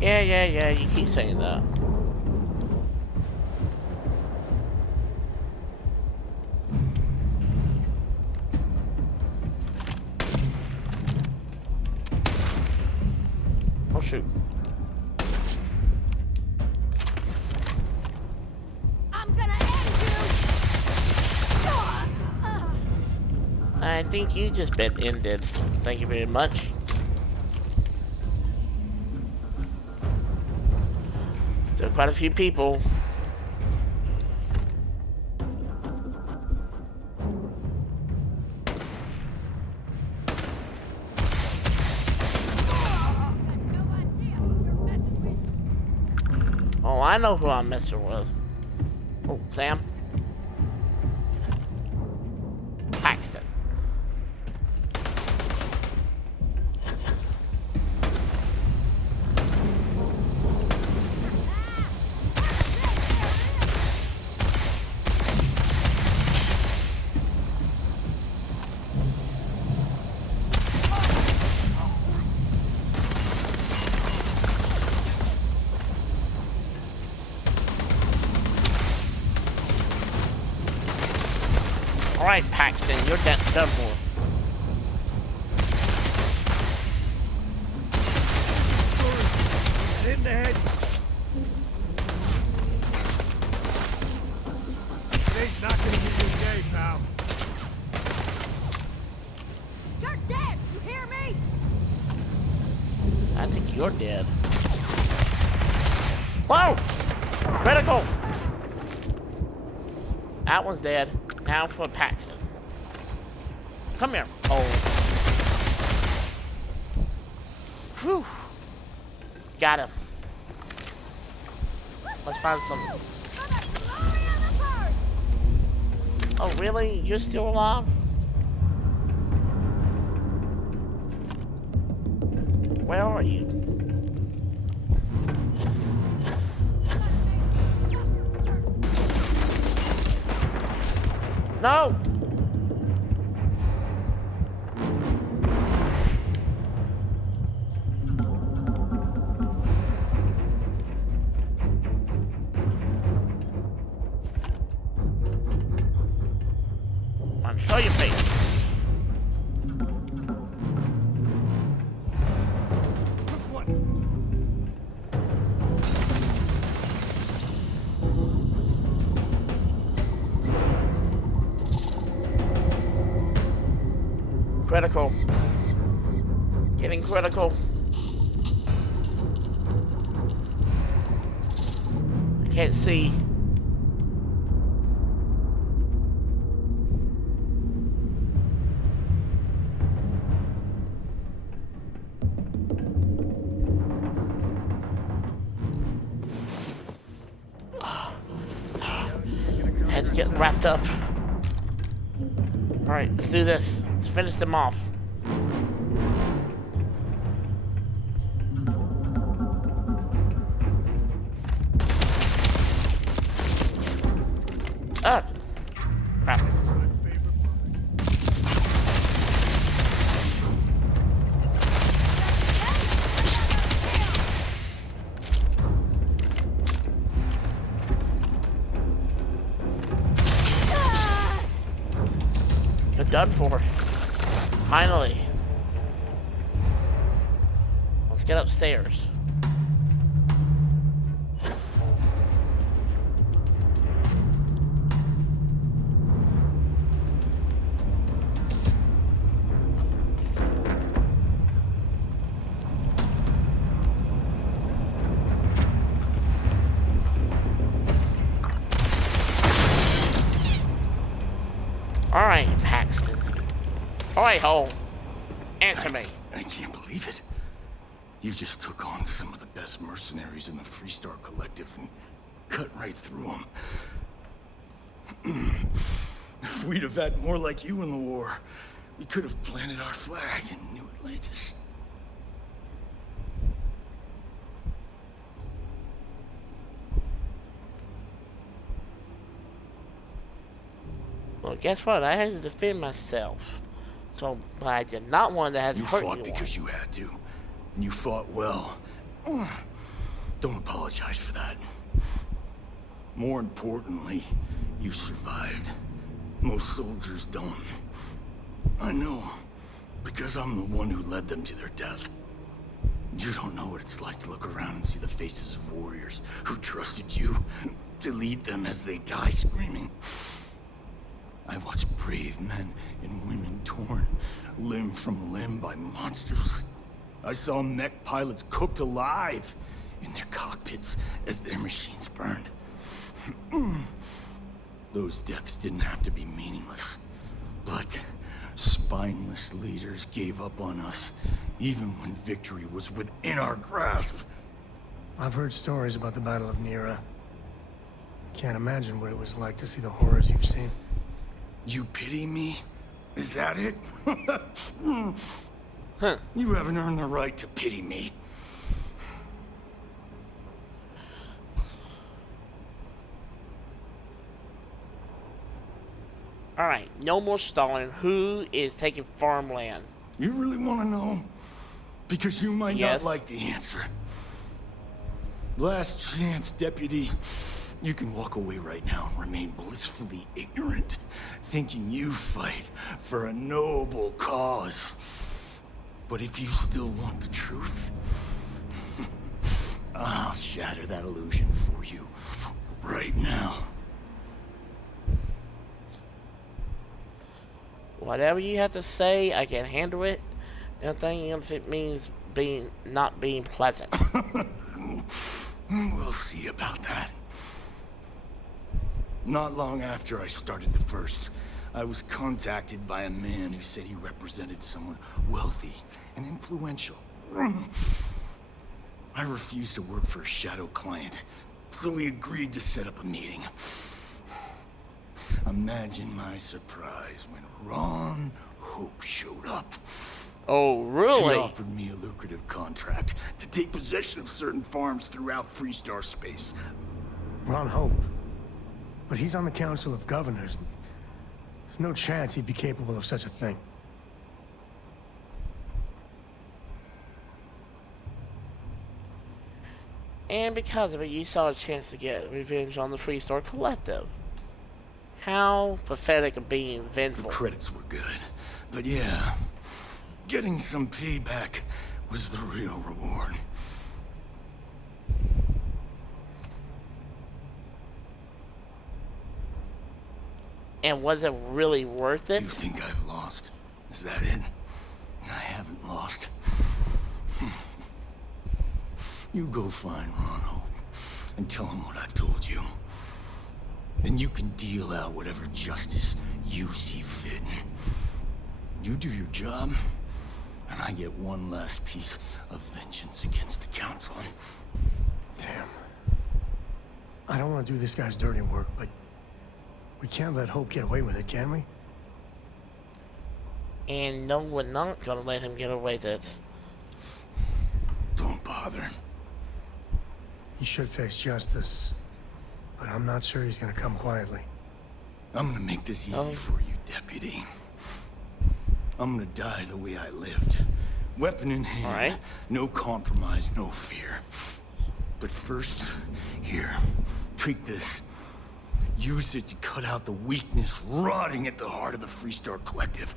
Yeah, you keep saying that. Oh shoot. I'm gonna end you! I think you just been ended. Thank you very much. Still quite a few people. Oh, I know who I'm messing with. Oh, Sam. Paxton. Alright, Paxton, you're done for. Hit in the head. Today's not gonna be your day, pal. You're dead! You hear me? I think you're dead. Whoa! Critical! That one's dead. Now for Paxton. Come here. Oh. Whew. Got him. Let's find some. Oh, really? You're still alive? Where are you? No! On, show your face. Critical. Getting critical. I can't see. Had to get wrapped up. Alright, let's do this. Let's finish them off. Ah! Crap. You're done for. Finally. Let's get upstairs. Alright, Hole. Answer me. I can't believe it. You just took on some of the best mercenaries in the Freestar Collective and cut right through them. If we'd have had more like you in the war, we could have planted our flag in New Atlantis. Well, guess what? I had to defend myself. So, but I did not want to have to hurt anyone. You fought because you had to. And you fought well. Don't apologize for that. More importantly, you survived. Most soldiers don't. I know. Because I'm the one who led them to their death. You don't know what it's like to look around and see the faces of warriors who trusted you to lead them as they die screaming. I watched brave men and women torn limb from limb by monsters. I saw mech pilots cooked alive in their cockpits as their machines burned. Those deaths didn't have to be meaningless, but spineless leaders gave up on us, even when victory was within our grasp. I've heard stories about the Battle of Nira. Can't imagine what it was like to see the horrors you've seen. You pity me? Is that it? You haven't earned the right to pity me. Alright, no more stalling. Who is taking farmland? You really want to know? Because you might not like the answer. Last chance, Deputy. You can walk away right now and remain blissfully ignorant, thinking you fight for a noble cause. But if you still want the truth, I'll shatter that illusion for you right now. Whatever you have to say, I can handle it. Nothing if it means not being pleasant. We'll see about that. Not long after I started the First, I was contacted by a man who said he represented someone wealthy and influential. I refused to work for a shadow client, so he agreed to set up a meeting. Imagine my surprise when Ron Hope showed up. Oh, really? He offered me a lucrative contract to take possession of certain farms throughout Freestar space. Ron Hope. But he's on the Council of Governors. There's no chance he'd be capable of such a thing. And because of it, you saw a chance to get revenge on the Freestar Collective. How pathetic of being vengeful. The credits were good, but yeah, getting some payback was the real reward. And was it really worth it? You think I've lost? Is that it? I haven't lost. You go find Ron Hope and tell him what I've told you. Then you can deal out whatever justice you see fit. You do your job, and I get one last piece of vengeance against the Council. Damn. I don't want to do this guy's dirty work, but we can't let Hope get away with it, can we? And no, we're not gonna let him get away with it. Don't bother. He should face justice, but I'm not sure he's gonna come quietly. I'm gonna make this easy for you, Deputy. I'm gonna die the way I lived. Weapon in hand, no compromise, no fear. But first, here, take this. Use it to cut out the weakness rotting at the heart of the Freestar Collective.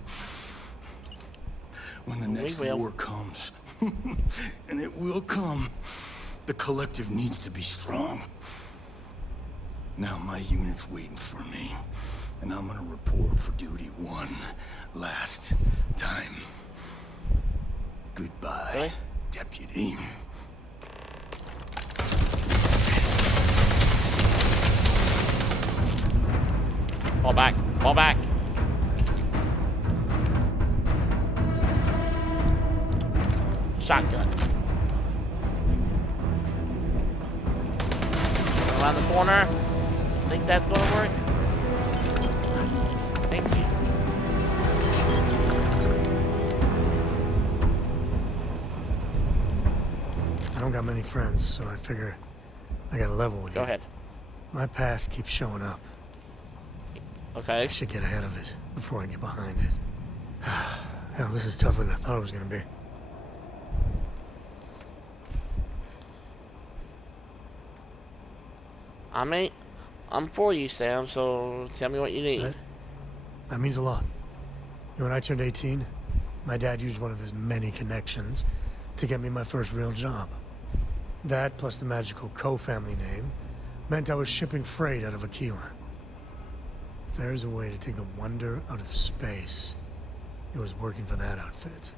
When the next war comes, and it will come, the Collective needs to be strong. Now my unit's waiting for me, and I'm gonna report for duty one last time. Goodbye, Deputy. Fall back. Fall back. around the corner. Think that's gonna work? Thank you. I don't got many friends, so I figure I gotta level with you. Go ahead. My past keeps showing up. Okay. I should get ahead of it before I get behind it. Hell, this is tougher than I thought it was gonna be. I mean, I'm for you, Sam, so tell me what you need. That means a lot. You know, when I turned 18, my dad used one of his many connections to get me my first real job. That, plus the magical co-family name, meant I was shipping freight out of Aquila. If there's a way to take the wonder out of space, it was working for that outfit.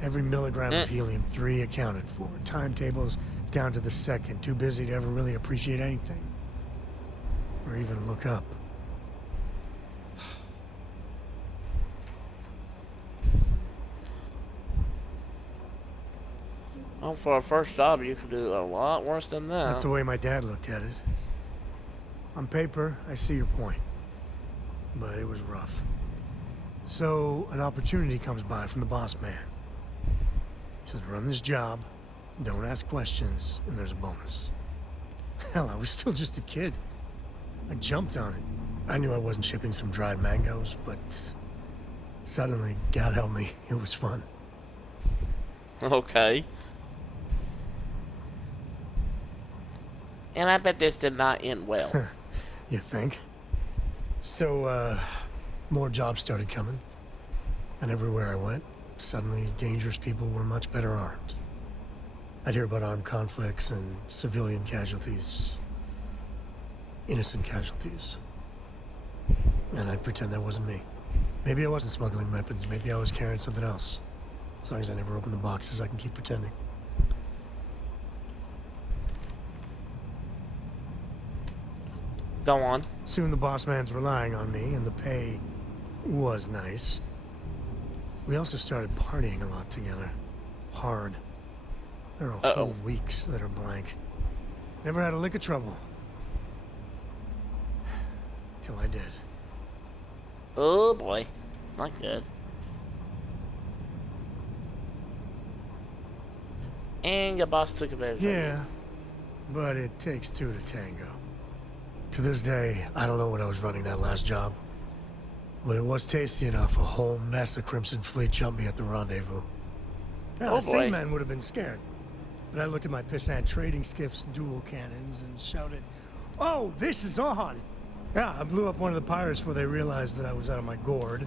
Every milligram of helium-3 accounted for. Timetables down to the second. Too busy to ever really appreciate anything. Or even look up. Oh, for a first job, you could do a lot worse than that. That's the way my dad looked at it. On paper, I see your point. But it was rough. So, an opportunity comes by from the boss man. He says, run this job, don't ask questions, and there's a bonus. Hell, I was still just a kid. I jumped on it. I knew I wasn't shipping some dried mangoes, but suddenly, God help me, it was fun. Okay. And I bet this did not end well. You think? So, more jobs started coming. And everywhere I went, suddenly dangerous people were much better armed. I'd hear about armed conflicts and civilian casualties. Innocent casualties. And I'd pretend that wasn't me. Maybe I wasn't smuggling weapons, maybe I was carrying something else. As long as I never open the boxes, I can keep pretending. Go on. Soon the boss man's relying on me, and the pay was nice. We also started partying a lot together. Hard. There are whole weeks that are blank. Never had a lick of trouble. Till I did. Oh boy. Not good. And your boss took advantage of you. Yeah, but it takes two to tango. To this day, I don't know what I was running that last job. But it was tasty enough, a whole mess of Crimson Fleet jumped me at the rendezvous. Now, Oh the same boy. man would have been scared. But I looked at my pissant trading skiff's dual cannons and shouted, "Oh, this is on!" Yeah, I blew up one of the pirates before they realized that I was out of my gourd.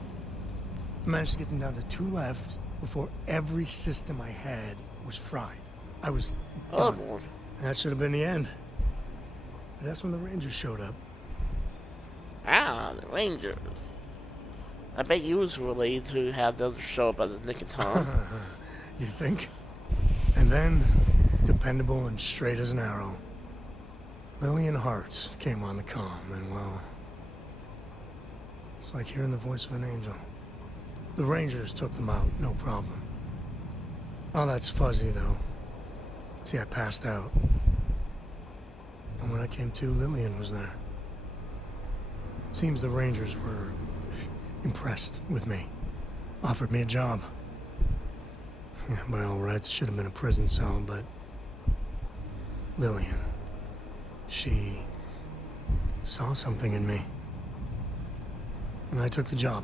Managed to get them down to 2 left before every system I had was fried. I was done. Lord. That should have been the end. But that's when the Rangers showed up. Ah, the Rangers. I bet you was relieved to have them show up at the nick of time. You think? And then, dependable and straight as an arrow, Lillian Hart came on the comm, and well, it's like hearing the voice of an angel. The Rangers took them out, no problem. All that's fuzzy, though. See, I passed out. And when I came to, Lillian was there. Seems the Rangers were impressed with me. Offered me a job. Yeah, by all rights, it should have been a prison cell, but Lillian, she saw something in me. And I took the job.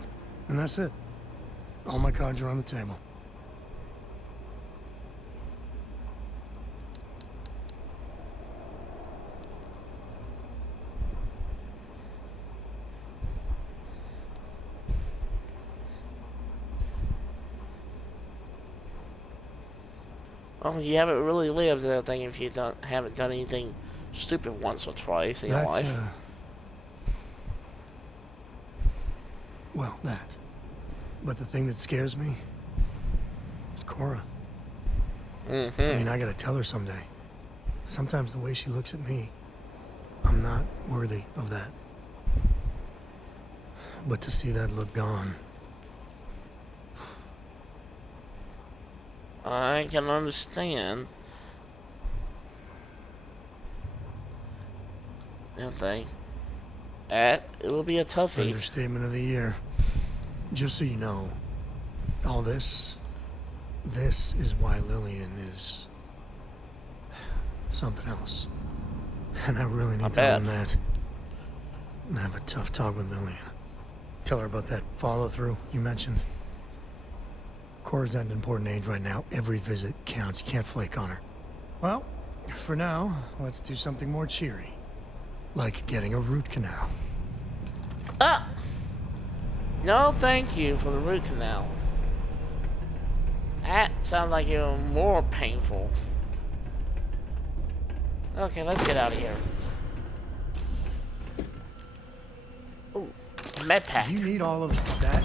And that's it. All my cards are on the table. Well, you haven't really lived, I think, if you haven't done anything stupid once or twice in your life. Well, that. But the thing that scares me is Cora. I mean, I gotta tell her someday. Sometimes the way she looks at me, I'm not worthy of that. But to see that look gone... I can understand. Nothing. It will be a toughie. Understatement of the year. Just so you know, all this is why Lillian is something else. And I really need to learn that. And have a tough talk with Lillian. Tell her about that follow-through you mentioned. Cora's at an important age right now. Every visit counts. You can't flake on her. Well, for now, let's do something more cheery. Like getting a root canal. No, thank you for the root canal. That sounds like even more painful. Okay, let's get out of here. Ooh, med pack. You need all of that?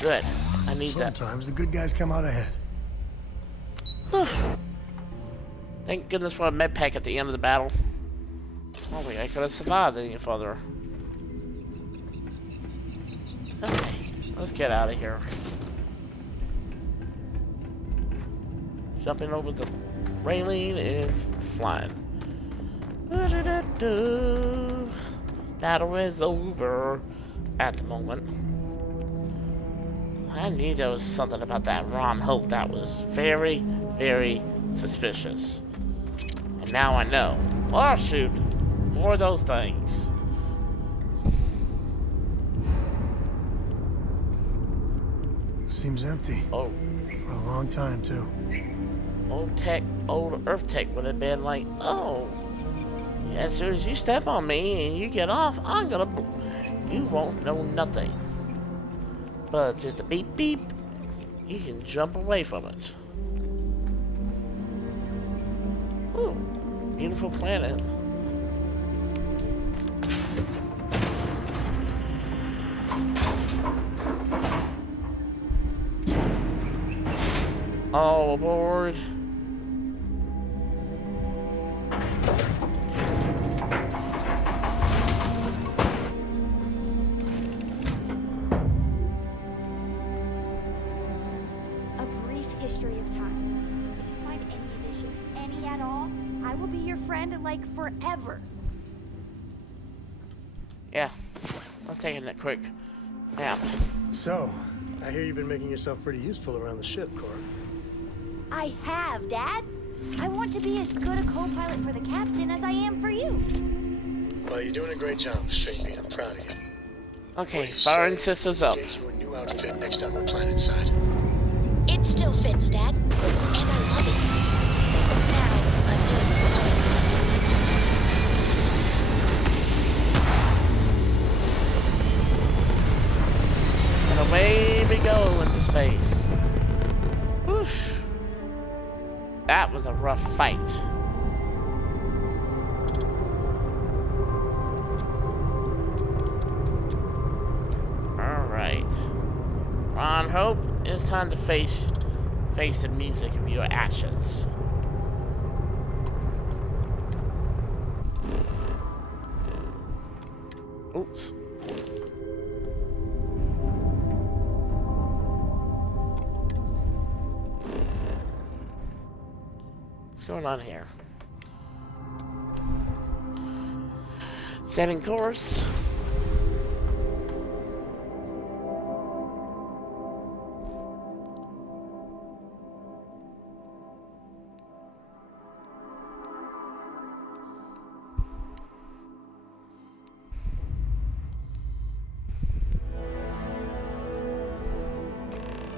Good. I need that. Sometimes the good guys come out ahead. Thank goodness for a med pack at the end of the battle. Oh wait, I could have survived any further. Okay, let's get out of here. Jumping over the railing and flying. Battle is over at the moment. I knew there was something about that Ron Hope that was very, very suspicious. And now I know. Oh shoot! More of those things. Seems empty. Oh. For a long time, too. Old Earth Tech would have been like, oh, as soon as you step on me and you get off, you won't know nothing. But just a beep beep, you can jump away from it. Ooh, beautiful planet. All aboard. A brief history of time. If you find any addition, any at all, I will be your friend like forever. Yeah, let's take a quick nap. So, I hear you've been making yourself pretty useful around the ship, Cora. I have, Dad. I want to be as good a co-pilot for the captain as I am for you. Well, you're doing a great job, Straight Beat. I'm proud of you. Okay, firing systems up. Get you a new outfit next time we're planetside. It still fits, Dad. And I love it. Now, And away we go into space. Whoosh. That was a rough fight. Alright. Ron Hope, it's time to face the music of your actions. Oops. What's going on here? Setting course.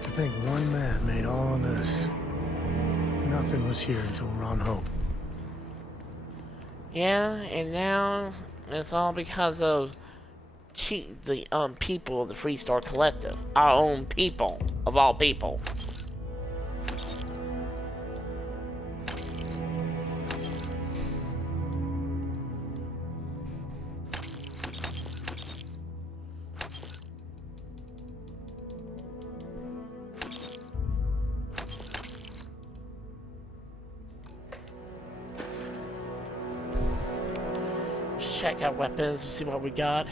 To think one man made all of this. Nothing was here until Ron Hope. Yeah, and now it's all because of the people of the Freestar Collective. Our own people, of all people. Check our weapons to see what we got.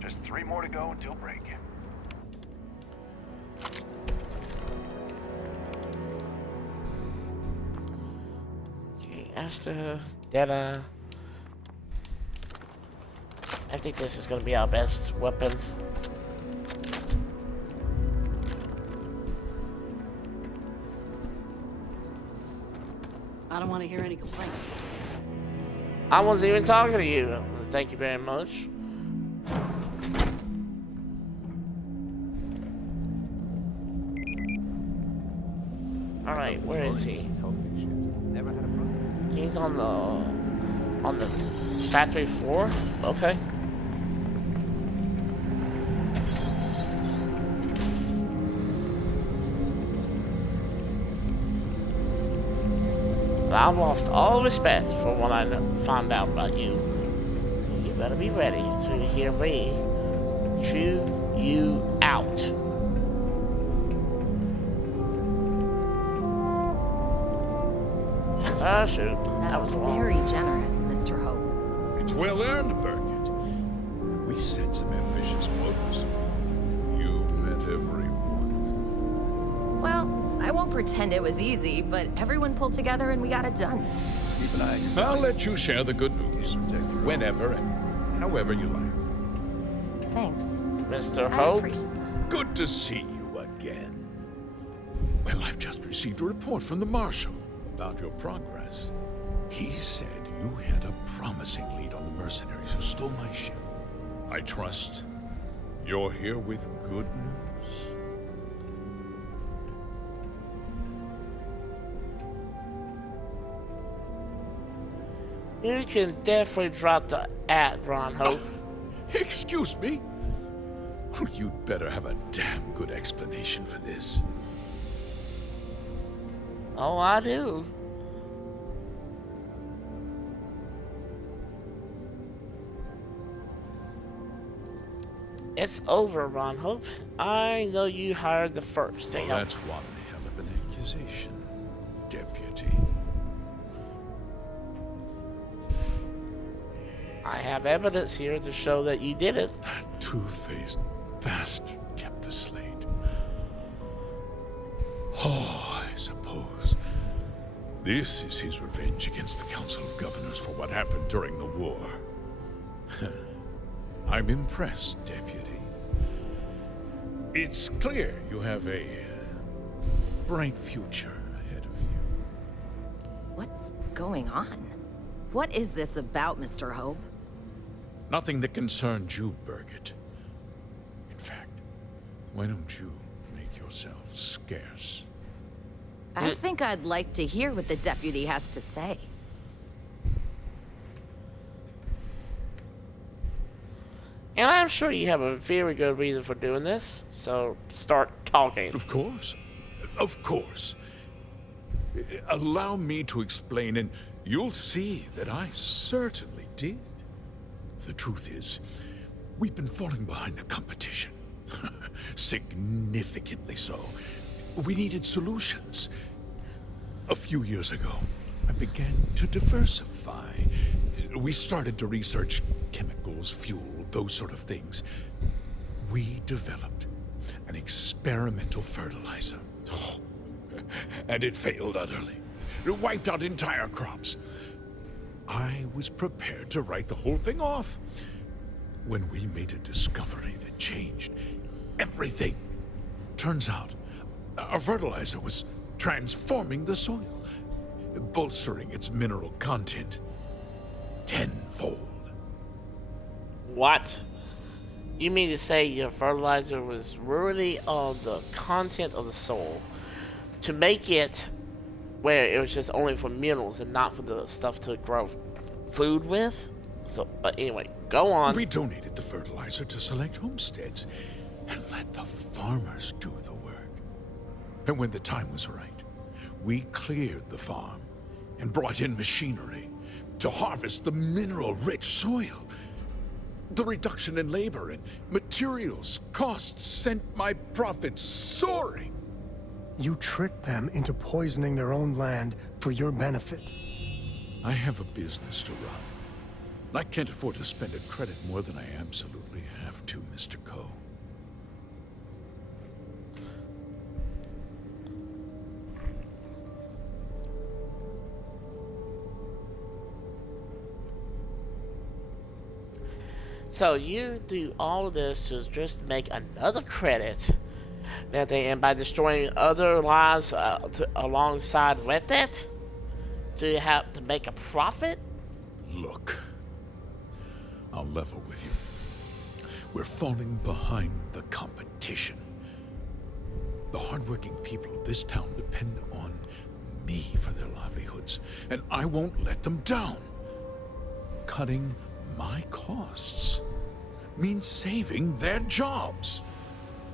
Just 3 more to go until break. After that, I think this is gonna be our best weapon. I don't want to hear any complaints. I wasn't even talking to you. Thank you very much. Alright, where is he? He's on the factory floor? Okay. I've lost all respect for what I found out about you. So you better be ready to hear me chew you out. Ah, shoot. That was wrong. Very generous, Mr. Hope. It's well earned, Burkett. We set some ambitious goals. You met every one of them. Well, I won't pretend it was easy, but everyone pulled together and we got it done. Keep an eye. I'll let you share the good news whenever and however you like. Thanks. Mr. Hope? Good to see you again. Well, I've just received a report from the Marshal about your progress. He said you had a promising lead on the mercenaries who stole my ship. I trust you're here with good news. You can definitely drop the at, Ron Hope. Excuse me? Well, you'd better have a damn good explanation for this. Oh, I do. It's over, Ron Hope. I know you hired the first thing. Well, that's one hell of an accusation, Deputy. I have evidence here to show that you did it. That two-faced bastard kept the slate. Oh, I suppose this is his revenge against the Council of Governors for what happened during the war. I'm impressed, Deputy. It's clear you have a bright future ahead of you. What's going on? What is this about, Mr. Hope? Nothing that concerns you, Burkett. In fact, why don't you make yourself scarce? I think I'd like to hear what the deputy has to say. And I'm sure you have a very good reason for doing this, so start talking. Of course. Of course. Allow me to explain, and you'll see that I certainly did. The truth is, we've been falling behind the competition. Significantly so. We needed solutions. A few years ago, I began to diversify. We started to research chemicals, fuel, those sort of things. We developed an experimental fertilizer. Oh, and it failed utterly. It wiped out entire crops. I was prepared to write the whole thing off when we made a discovery that changed everything. Turns out, our fertilizer was transforming the soil, bolstering its mineral content tenfold. What? You mean to say your fertilizer was really on the content of the soil to make it where it was just only for minerals and not for the stuff to grow food with? So, but anyway, go on. We donated the fertilizer to select homesteads and let the farmers do the work. And when the time was right, we cleared the farm and brought in machinery to harvest the mineral-rich soil. The reduction in labor and materials costs sent my profits soaring. You tricked them into poisoning their own land for your benefit. I have a business to run. I can't afford to spend a credit more than I absolutely have to, Mr. Coe. So you do all of this to just make another credit, and by destroying other lives alongside with it, do you have to make a profit? Look, I'll level with you. We're falling behind the competition. The hardworking people of this town depend on me for their livelihoods, and I won't let them down. Cutting my costs means saving their jobs.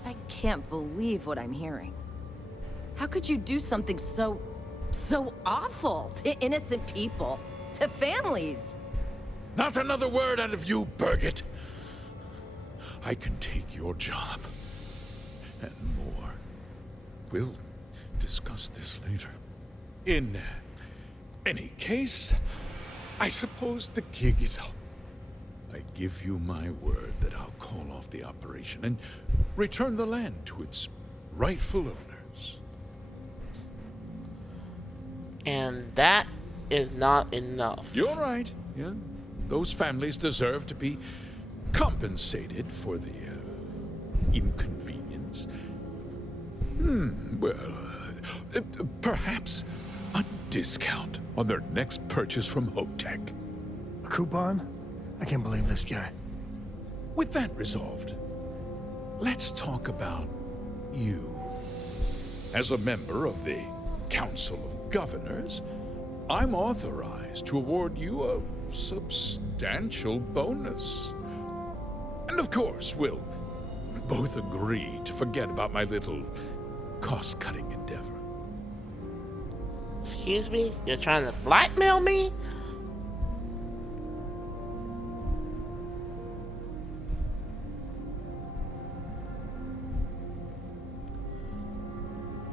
I can't believe what I'm hearing. How could you do something so awful to innocent people, to families? Not another word out of you, Birgit. I can take your job and more. We'll discuss this later. In any case, I suppose the gig is up. I give you my word that I'll call off the operation and return the land to its rightful owners. And that is not enough. You're right. Yeah, those families deserve to be compensated for the inconvenience. Well, perhaps a discount on their next purchase from Hotech. A coupon? I can't believe this guy. With that resolved, let's talk about you. As a member of the Council of Governors, I'm authorized to award you a substantial bonus. And of course, we'll both agree to forget about my little cost-cutting endeavor. Excuse me? You're trying to blackmail me?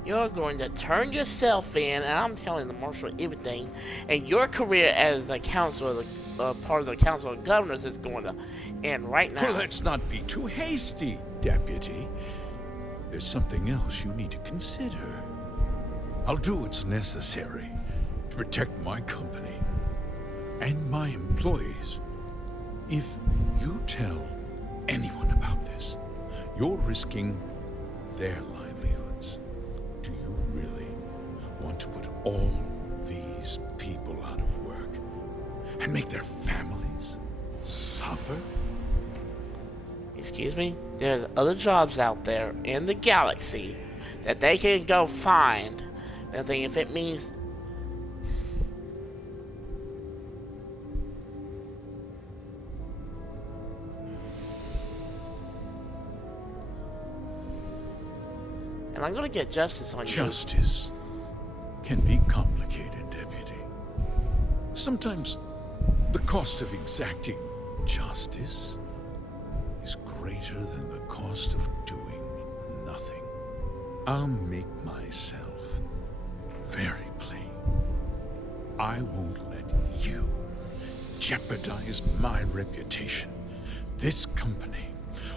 You're going to turn yourself in, and I'm telling the marshal everything, and your career as a council, part of the Council of Governors is going to end right now. So let's not be too hasty, Deputy. There's something else you need to consider. I'll do what's necessary to protect my company and my employees. If you tell anyone about this, you're risking their livelihoods. Do you really want to put all these people out of work and make their families suffer? Excuse me? There's other jobs out there in the galaxy that they can go find. And I think if it means... And I'm gonna get justice on you. Justice can be complicated, Deputy. Sometimes the cost of exacting justice is greater than the cost of doing nothing. I'll make myself very plain. I won't let you jeopardize my reputation, this company,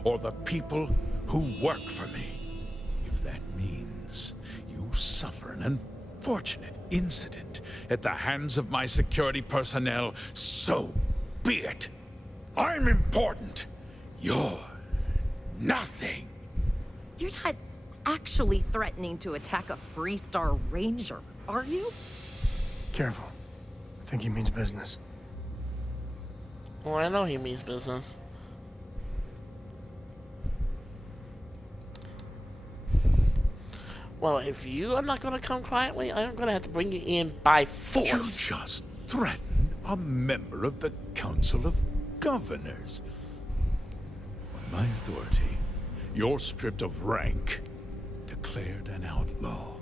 or the people who work for me. If that means you suffer an unfortunate incident at the hands of my security personnel, so be it. I'm important. You're nothing. You're not actually threatening to attack a Freestar Ranger, are you? Careful. I think he means business. Well, I know he means business. Well, if you are not going to come quietly, I'm going to have to bring you in by force. You just threatened a member of the Council of Governors. On my authority, you're stripped of rank, declared an outlaw.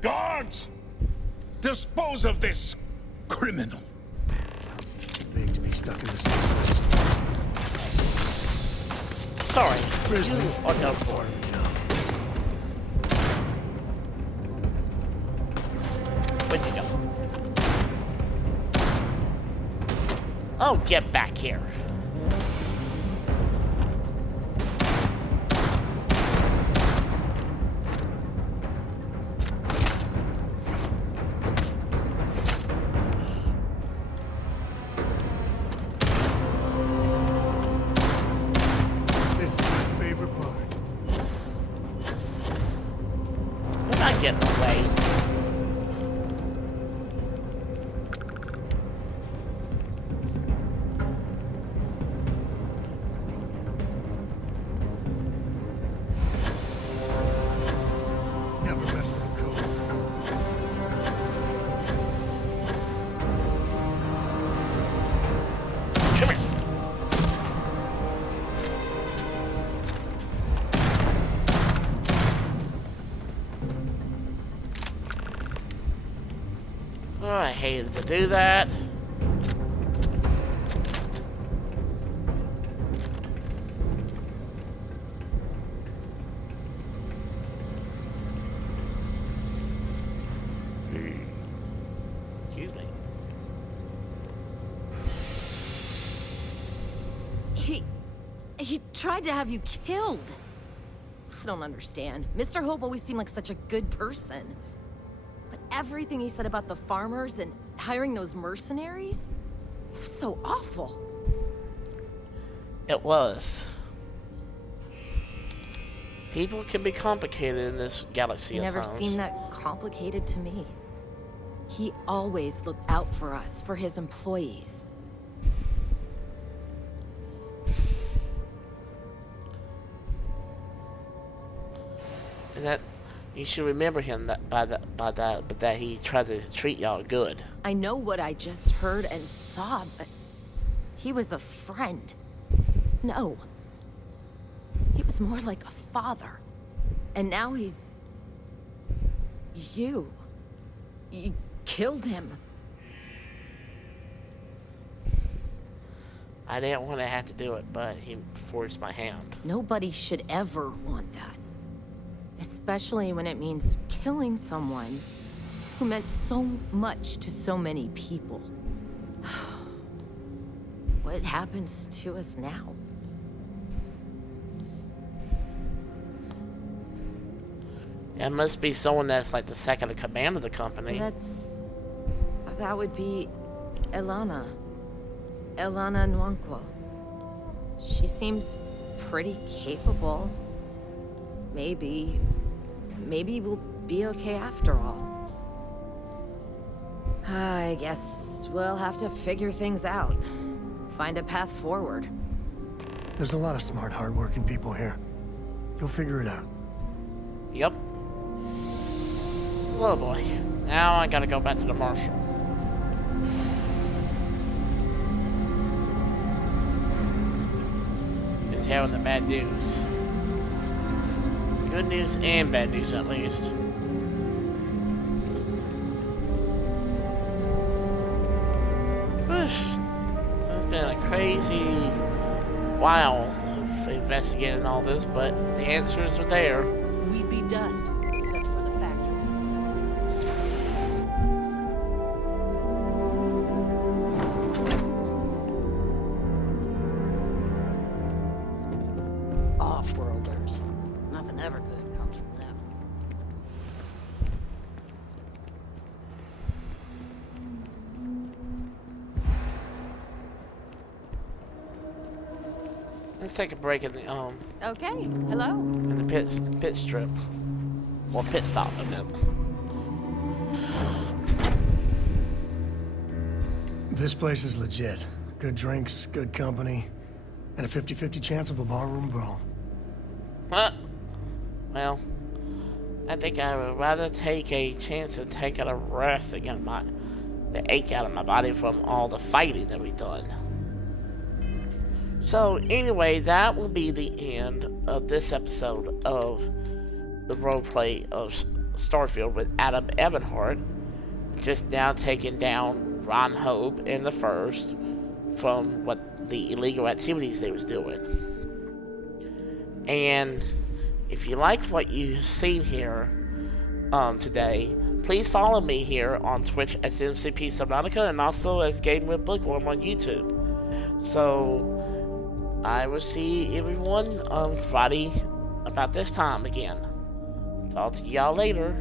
Guards! Dispose of this criminal! It's too big to be stuck in the same place. Sorry, you are done for. Where'd you go? Oh, get back here. to get in the way. Never mess with the code. Come here. Oh, I hated to do that. Excuse me. He tried to have you killed. I don't understand. Mr. Hope always seemed like such a good person. But everything he said about the farmers and hiring those mercenaries, it was so awful. It was. People can be complicated in this galaxy at Never times. seemed that complicated to me. He always looked out for us, for his employees. And that you should remember him but that he tried to treat y'all good. I know what I just heard and saw, but he was a friend. No. He was more like a father. And now he's... You killed him. I didn't want to have to do it, but he forced my hand. Nobody should ever want that. Especially when it means killing someone who meant so much to so many people. What happens to us now? It must be someone that's like the second in command of the company. That would be Elana. Elana Nwankwo. She seems pretty capable. Maybe we'll be okay after all. I guess we'll have to figure things out. Find a path forward. There's a lot of smart, hardworking people here. You'll figure it out. Yep. Oh boy. Now I gotta go back to the marshal. And tell him the bad news. Good news and bad news, at least. It's been a crazy while of investigating all this, but the answers are there. We'd be dust, except for the factory. Off-worlders. Nothing ever good comes from them. Let's take a break in the Okay, hello. in the pit strip. Or pit stop, I meant. This place is legit. Good drinks, good company, and a 50-50 chance of a barroom brawl. Well, I think I would rather take a chance of taking a rest and get the ache out of my body from all the fighting that we've done. So anyway, that will be the end of this episode of the roleplay of Starfield with Adam Ebenhart. Just now taking down Ron Hope in the first from what the illegal activities they was doing. And if you liked what you've seen here today, please follow me here on Twitch as MCP Subnautica and also as Game with Bookworm on YouTube. So I will see everyone on Friday about this time again. Talk to y'all later.